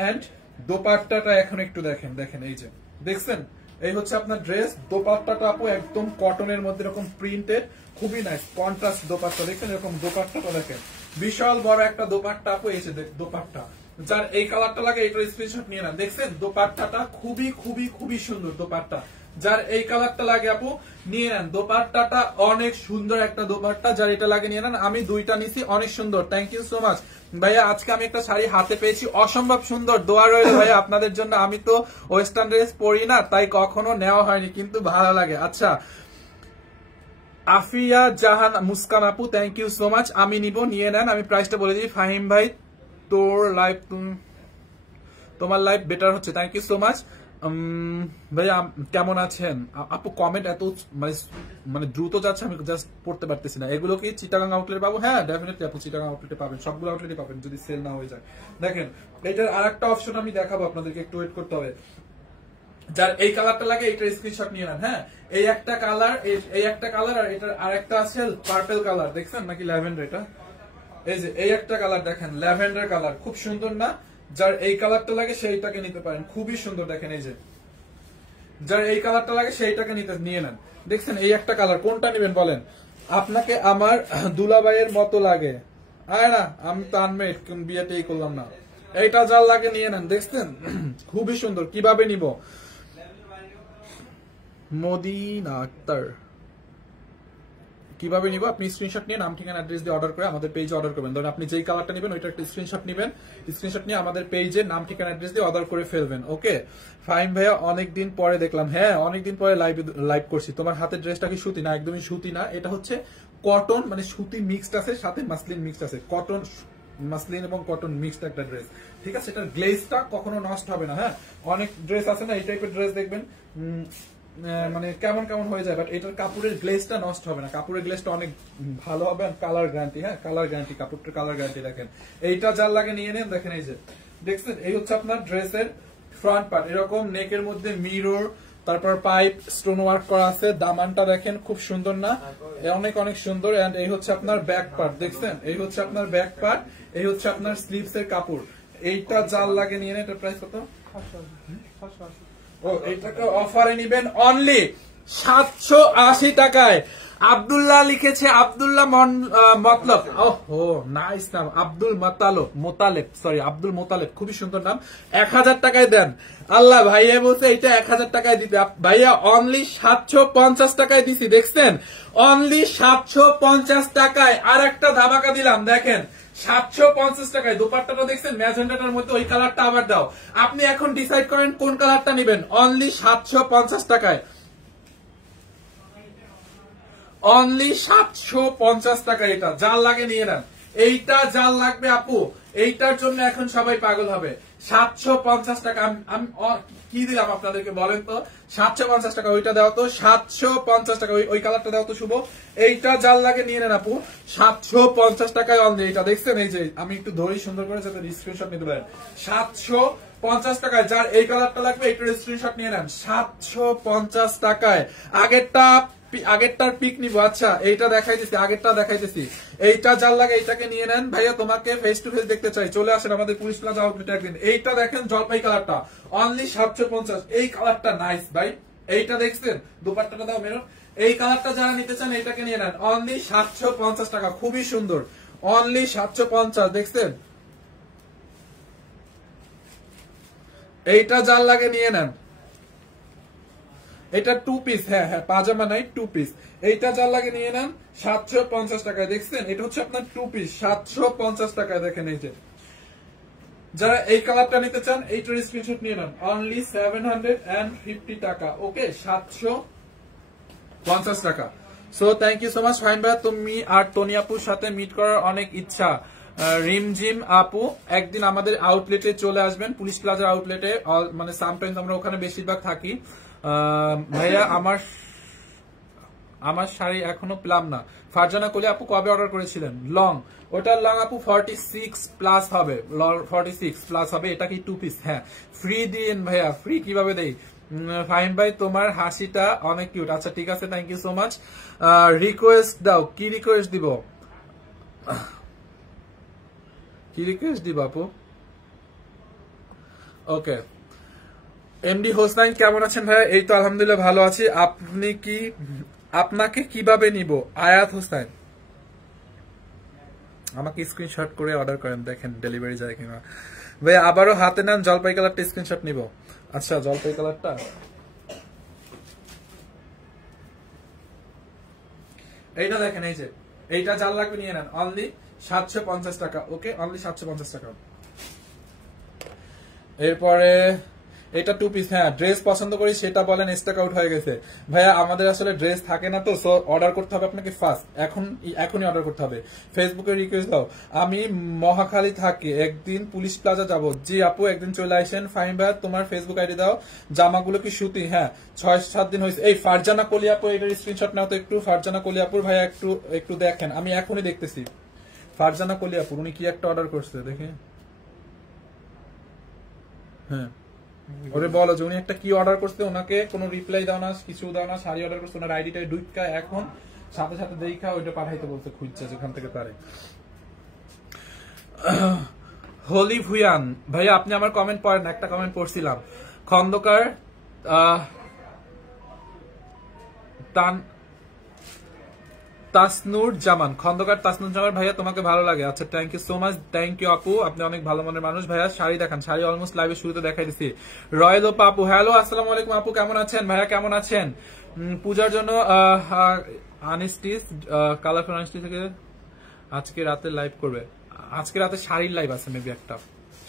এন্ড দোপাট্টাটা এখন একটু দেখেন, দেখেন এই যে দেখছেন এই হচ্ছে আপনার ড্রেস। দোপাট্টাটা আপু একদম কটনের মধ্যে এরকম প্রিন্টেড, খুবই নাইস কন্ট্রাস্ট দোপাট্টা। দেখছেন এরকম দোপাট্টাটা দেখেন, বিশাল বড় একটা দোপাট্টা আপু। এসে দোপাট্টা যার এই কালারটা লাগে এটার স্ক্রিনশট নিয়ে নেন। দেখছেন দোপাট্টাটা খুবই খুবই খুবই সুন্দর দোপাট্টা। যার এই কালারটা লাগে আপু নিয়ে নেন। দোপাট্টাটা অনেক সুন্দর একটা দোপাট্টা, যার এটা লাগে নিয়ে নেন। আমি দুইটা নিছি, অনেক সুন্দর। থ্যাংক ইউ সো মাচ ভাইয়া। আজকে আমি একটা শাড়ি হাতে পেয়েছি, অসম্ভব সুন্দর। দোয়া রইল ভাইয়া আপনাদের জন্য। আমি তো ওয়েস্টার্ন ড্রেস পরি না, তাই কখনো নেওয়া হয়নি, কিন্তু ভালো লাগে। আচ্ছা, আফিয়া জাহান মুস্কান আপু থ্যাংক ইউ সো মাচ। আমি নিব, নিয়ে নেন। আমি প্রাইসটা বলে দিই। ফাহিম ভাই তোমার লাইফ বেটার হচ্ছে, থ্যাংক ইউ সো মাচ। ভাইয়া কেমন আছেন আপু? কমেন্ট এত মানে দ্রুত যাচ্ছে, আমি জাস্ট পড়তে পারতেছি না। এগুলো কি চিটাগাং আউটলেটে পাবো? হ্যাঁ ডেফিনেটলি আপু চিটাগাং আউটলেটে পাবেন, সবগুলো আউটলেটে পাবেন যদি সেল না হয়ে যায়। দেখেন এটার আরেকটা অপশন আমি দেখাবো আপনাদেরকে, একটু ওয়েট করতে হবে। যার এই কালারটা লাগে এটার স্ক্রিনশট নিয়ে নেন। হ্যাঁ এই একটা কালার, এই একটা কালার, আর এটার আরেকটা আছে পার্পল কালার। দেখছেন নাকি ল্যাভেন্ডার? এটা এই যে এই একটা কালার দেখেন, ল্যাভেন্ডার কালার, খুব সুন্দর না? যার এই কালারটা লাগে সেইটাকে নিতে পারেন, খুবই সুন্দর। দেখেন এই যে যার এই কালারটা লাগে সেইটাকে নিয়ে নেন। দেখছেন এই একটা কালার, কোনটা নেবেন বলেন? আপনাকে আমার দুলাভাইয়ের মতো লাগে। আয় না, আমি তো আনমেড, বিয়েতেই করলাম না। এইটা যার লাগে নিয়ে নেন। দেখছেন খুবই সুন্দর। কিভাবে নিব? মদিনা আক্তার কিভাবে নিব? আপনি স্ক্রিনশট নিয়ে নাম ঠিকানা অ্যাড্রেস দিয়ে অর্ডার করে আমাদের পেজে অর্ডার করবেন। ধরুন আপনি যেই কালারটা নেবেন ওইটা একটা স্ক্রিনশট নেবেন, স্ক্রিনশট নিয়ে আমাদের পেজে নাম ঠিকানা অ্যাড্রেস দিয়ে অর্ডার করে ফেলবেন। ওকে ফাইন ভাইয়া, অনেকদিন পরে দেখলাম। হ্যাঁ অনেকদিন পরে লাইভ করছি। তোমার হাতের ড্রেসটা কি সুতি? না একদমই সুতি না, এটা হচ্ছে কটন, মানে সুতি মিক্সড আছে, সাথে মাসলিন মিক্সড আছে। কটন, মাসলিন এবং কটন মিক্সড একটা ড্রেস, ঠিক আছে? এটার গ্লেজটা কখনো নষ্ট হবে না। হ্যাঁ অনেক ড্রেস আছে না এই টাইপের ড্রেস দেখবেন মানে কেমন কেমন হয়ে যায়, বাট এটার কাপড়ের গ্লেজটা নষ্ট হবে না। কাপড়ের গ্লেজটা অনেক ভালো হবে, কালার গ্যারান্টি। হ্যাঁ কালার গ্যারান্টি, কাপড়টার কালার গ্যারান্টি। দেখেন এইটা যার লাগে নিয়ে নেন। দেখেন এই যে দেখছেন, এই হচ্ছে আপনার ড্রেসের ফ্রন্ট পার্ট, এরকম নেকের মধ্যে মিরর, তারপর পাইপ স্টোন ওয়ার্ক করা আছে। দামানটা দেখেন খুব সুন্দর না? অনেক অনেক সুন্দর। এন্ড এই হচ্ছে আপনার ব্যাক পার্ট। দেখছেন এই হচ্ছে আপনার ব্যাক পার্ট, এই হচ্ছে আপনার স্লিভস এর কাপড়। এইটা যার লাগে নিয়ে নেন। এটা প্রাইস কত? ও এইটাকে অফারে নিবেন অনলি 780 টাকায়। আব্দুল্লাহ লিখেছে, আব্দুল্লাহ মতলব। ওহো নাইস নাম, আব্দুল মোতালেব, সরি আব্দুল মোতালেব, খুবই সুন্দর নাম। 1000 টাকায় দেন। আল্লাহ ভাইয়া বলছে এটা 1000 টাকায় দিতে। ভাইয়া অনলি 750 টাকায় দিছি। দেখছেন অনলি 750 টাকায় আর একটা ধামাকা দিলাম। দেখেন 750 টাকায় দোপাট্টাটা দেখছেন ম্যাজেন্ডাটার মধ্যে, ওই কালারটা আবার দাও। আপনি এখন ডিসাইড করেন কোন কালারটা নেবেন। অনলি 750 টাকায়, অনলি 750 টাকা। এটা যার লাগে নিয়ে নেন। এইটা যার লাগবে আপু, এইটার জন্য এখন সবাই পাগল হবে। 750 টাকা। আমি কি দিলাম আপনাদেরকে বলেন তো? 750 টাকা। ওইটা দাও তো 750 টাকা, ওই কালারটা দাও তো শুভ। এইটা যার লাগে নিয়ে নেন আপু, 750 টাকায় অনলি। এইটা দেখছেন, এই যে আমি একটু ধরি সুন্দর করে যাতে স্ক্রিনশট নিতে পারেন। 750 টাকায় যার এই কালারটা লাগবে এইটার স্ক্রিনশট নিয়ে নেন। 750 টাকায়। আগেরটার পিক নিবো। আচ্ছা এইটা দেখাইতেছি, আগেরটা দেখাইতেছি। এইটা যার লাগে এইটাকে নিয়ে নেন। ভাইয়া তোমাকে ফেস টু ফেস দেখতে চাই, চলে আসেন আমাদের পুলিশ প্লাজা আউটলেটে একদিন। এইটা দেখেন জলপাই কালারটা, অনলি 750। এই কালারটা নাইস ভাই। এইটা দেখছেন, দুপাট্টাটা দাও মেরো। এই কালারটা যারা নিতে চান এইটাকে নিয়ে নেন, অনলি 750 টাকা, খুবই সুন্দর। অনলি 750। দেখছেন এইটা যার লাগে নিয়ে নেন। এটা 2 পিস, হ্যাঁ হ্যাঁ পাজামা নাই 2 পিস। এইটা যার লাগে নিয়ে নেন 750 টাকায়। দেখছেন এটা হচ্ছে আপনার 2 পিস, 750 টাকায়। দেখেন এই যে যারা এই কালারটা নিতে চান এইটার স্ক্রিনশট নিয়ে নেন, অনলি 750 টাকা। ওকে 750 টাকা। So thank you so much fine ভাই। তুমি আর টনি আপুর সাথে মিট করার অনেক ইচ্ছা। রিমঝিম আপু একদিন আমাদের আউটলেটে চলে আসবেন, পুলিশ প্লাজার আউটলেটে। মানে সামটাইমস আমরা ওখানে বেশিরভাগ থাকি। ভাইয়া আমার শাড়ি এখনো পেলাম না। ফারজানা কলি আপু কবে অর্ডার করেছিলেন? লং, ওটা লং আপু 46 প্লাস হবে, 46 প্লাস হবে। এটা কি 2 পিস? হ্যাঁ ফ্রি দিন ভাইয়া। ফ্রি কিভাবে দেই? ফাহিম ভাই তোমার হাসিটা অনেক কিউট। আচ্ছা ঠিক আছে, thank you so much. Request দাও। কি রিকোয়েস্ট দিব? কি রিকোয়েস্ট দিব আপু? ওকে এমডি হোসনাইন কেমন আছেন ভাইয়া? এই তো আলহামদুলিল্লাহ ভালো আছি। আপনাকে কিভাবে নিব? আয়াত হোসেন, আমাকে স্ক্রিনশট করে অর্ডার করেন, দেখেন ডেলিভারি যায় কিনা। ভাইয়া আবারও হাতে নেন, জলপাই কালারটা স্ক্রিনশট নিব। আচ্ছা জলপাই কালারটা এইটা দেখেন, এই যে এইটা যার লাগবে নিয়ে নেন, অনলি 750 টাকা। ওকে, অনলি 750 টাকা। এরপরে এটা 2 পিস। হ্যাঁ, ড্রেস পছন্দ করি সেটা বলেন, স্টক আউট হয়ে গেছে ভাইয়া। আমাদের আসলে ড্রেস থাকে না তো, সো অর্ডার করতে হবে আপনাকে ফার্স্ট, এখনই অর্ডার করতে হবে। ফেসবুকে রিকোয়েস্ট দাও, আমি মহাখালী থাকি, একদিন পুলিশ প্লাজা যাব। জি আপু, একদিন চলে আসেন। ফাইন ভাইয়া, তোমার ফেসবুক আইডি দাও। জামাগুলো কি সুতি? হ্যাঁ, 6-7 দিন হয়েছে। এই ফারজানা কলি আপু, এটার স্ক্রিনশট নাও তো একটু। ফারজানা কলি আপুর ভাইয়া একটু দেখেন, আমি এখনই দেখতেছি। ফারজানা কলি আপুর উনি কি একটা অর্ডার করছে দেখে। হ্যাঁ, ওরে বলো যে উনি একটা কি অর্ডার করছে, ওনাকে কোনো রিপ্লাই দাও না, কিছু দাও না। শাড়ি অর্ডার করছে, ওনার আইডিটা ঢুকা এখন সাথে সাথে দেখা ওইটা পাঠাইতে বলছে, খুঁজছে যেখান থেকে পারে। হোলি ভুয়ান ভাইয়া, আপনি আমার কমেন্ট পড়েন। একটা কমেন্ট পড়ছিলাম, খন্দকার তাসনুর জামান, খন্দকার তাসনুর জামান ভাইয়া, তোমাকে ভালো লাগে? আচ্ছা, thank you so much. Thank you আপু, আপনি অনেক ভালো মনের মানুষ ভাইয়া। শাড়ি দেখান, শাড়ি অলমোস্ট লাইভে শুরুতে দেখাই দিছি। রয়েল ওপা আপু, হ্যালো আসসালামু আলাইকুম আপু, কেমন আছেন ভাইয়া? কেমন আছেন? পূজার জন্য আনিস্টিস, কালারফুল আনিস্টিস থেকে আজকে রাতে লাইভ করবে। আজকে রাতে শাড়ির লাইভ আছে, মেবি একটা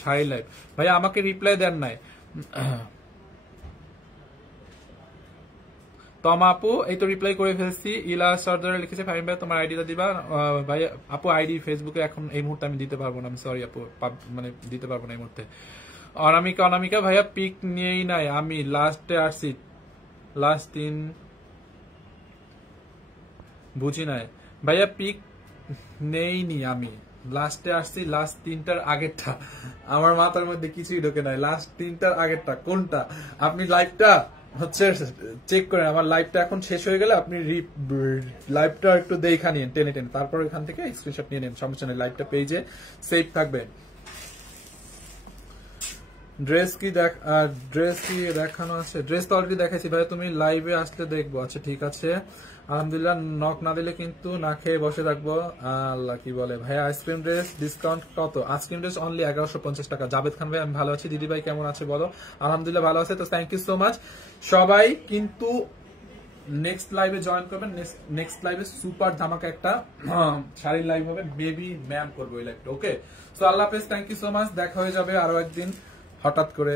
শাড়ির লাইভ। ভাইয়া আমাকে রিপ্লাই দেন নাই। তমা আপু, এই তো রিপ্লাই করে ফেলছি। ইলা সর্দারে লিখেছে, ফাইন ভাই তোমার আইডিটা দিবা। ভাই আপু, আইডি ফেসবুকে এখন এই মুহূর্তে আমি দিতে পারবো না, আমি সরি আপু, মানে দিতে পারবো না এই মুহূর্তে। অনামিকা ভাইয়া, পিক নিয়েই নাই, আমি লাস্টে আসছি, লাস্ট 3 বুঝি নাই ভাইয়া, পিক নেইনি আমি, লাস্টে আসছি, লাস্ট 3টার আগেরটা। আমার মাথার মধ্যে কিছুই ঢোকে নাই, লাস্ট 3টার আগেরটা কোনটা? আপনি লাইভটা হচ্ছে চেক করেন, আমার লাইভটা এখন শেষ হয়ে গেলে আপনি লাইভটা একটু দেখা নিন টেনে টেনে, তারপর এখান থেকে স্ক্রিনশট নিয়ে নিন, সমস্যা নেই, লাইভটা পেজে সেভ থাকবে। ড্রেস কি দেখানো আছে? ড্রেস তো অলরেডি দেখাইছি ভাই, তুমি লাইভে আসলে দেখবো। আচ্ছা ঠিক আছে, আলহামদুলিল্লাহ। নক না দিলে কিন্তু না খেয়ে বসে থাকবো। আল্লাহ কি বলে ভাইয়া, আইসক্রিম ড্রেস ডিসকাউন্ট কত? আইসক্রিম ড্রেস অনলি 1150 টাকা। জাবেদ খান ভাই, আমি ভালো আছি। দিদি ভাই কেমন আছে বলো? আলহামদুলিল্লাহ ভালো আছে। তো থ্যাংক ইউ সো মাচ সবাই, কিন্তু নেক্সট লাইভে জয়েন করবেন। নেক্সট লাইভে সুপার ধামাকা একটা শাড়ির লাইভ হবে, মেবি ম্যাম করবো এই লাইভটা। ওকে, সো আল্লাহ হাফেজ, থ্যাংক ইউ সো মাচ। দেখা হয়ে যাবে আরো একদিন হঠাৎ করে।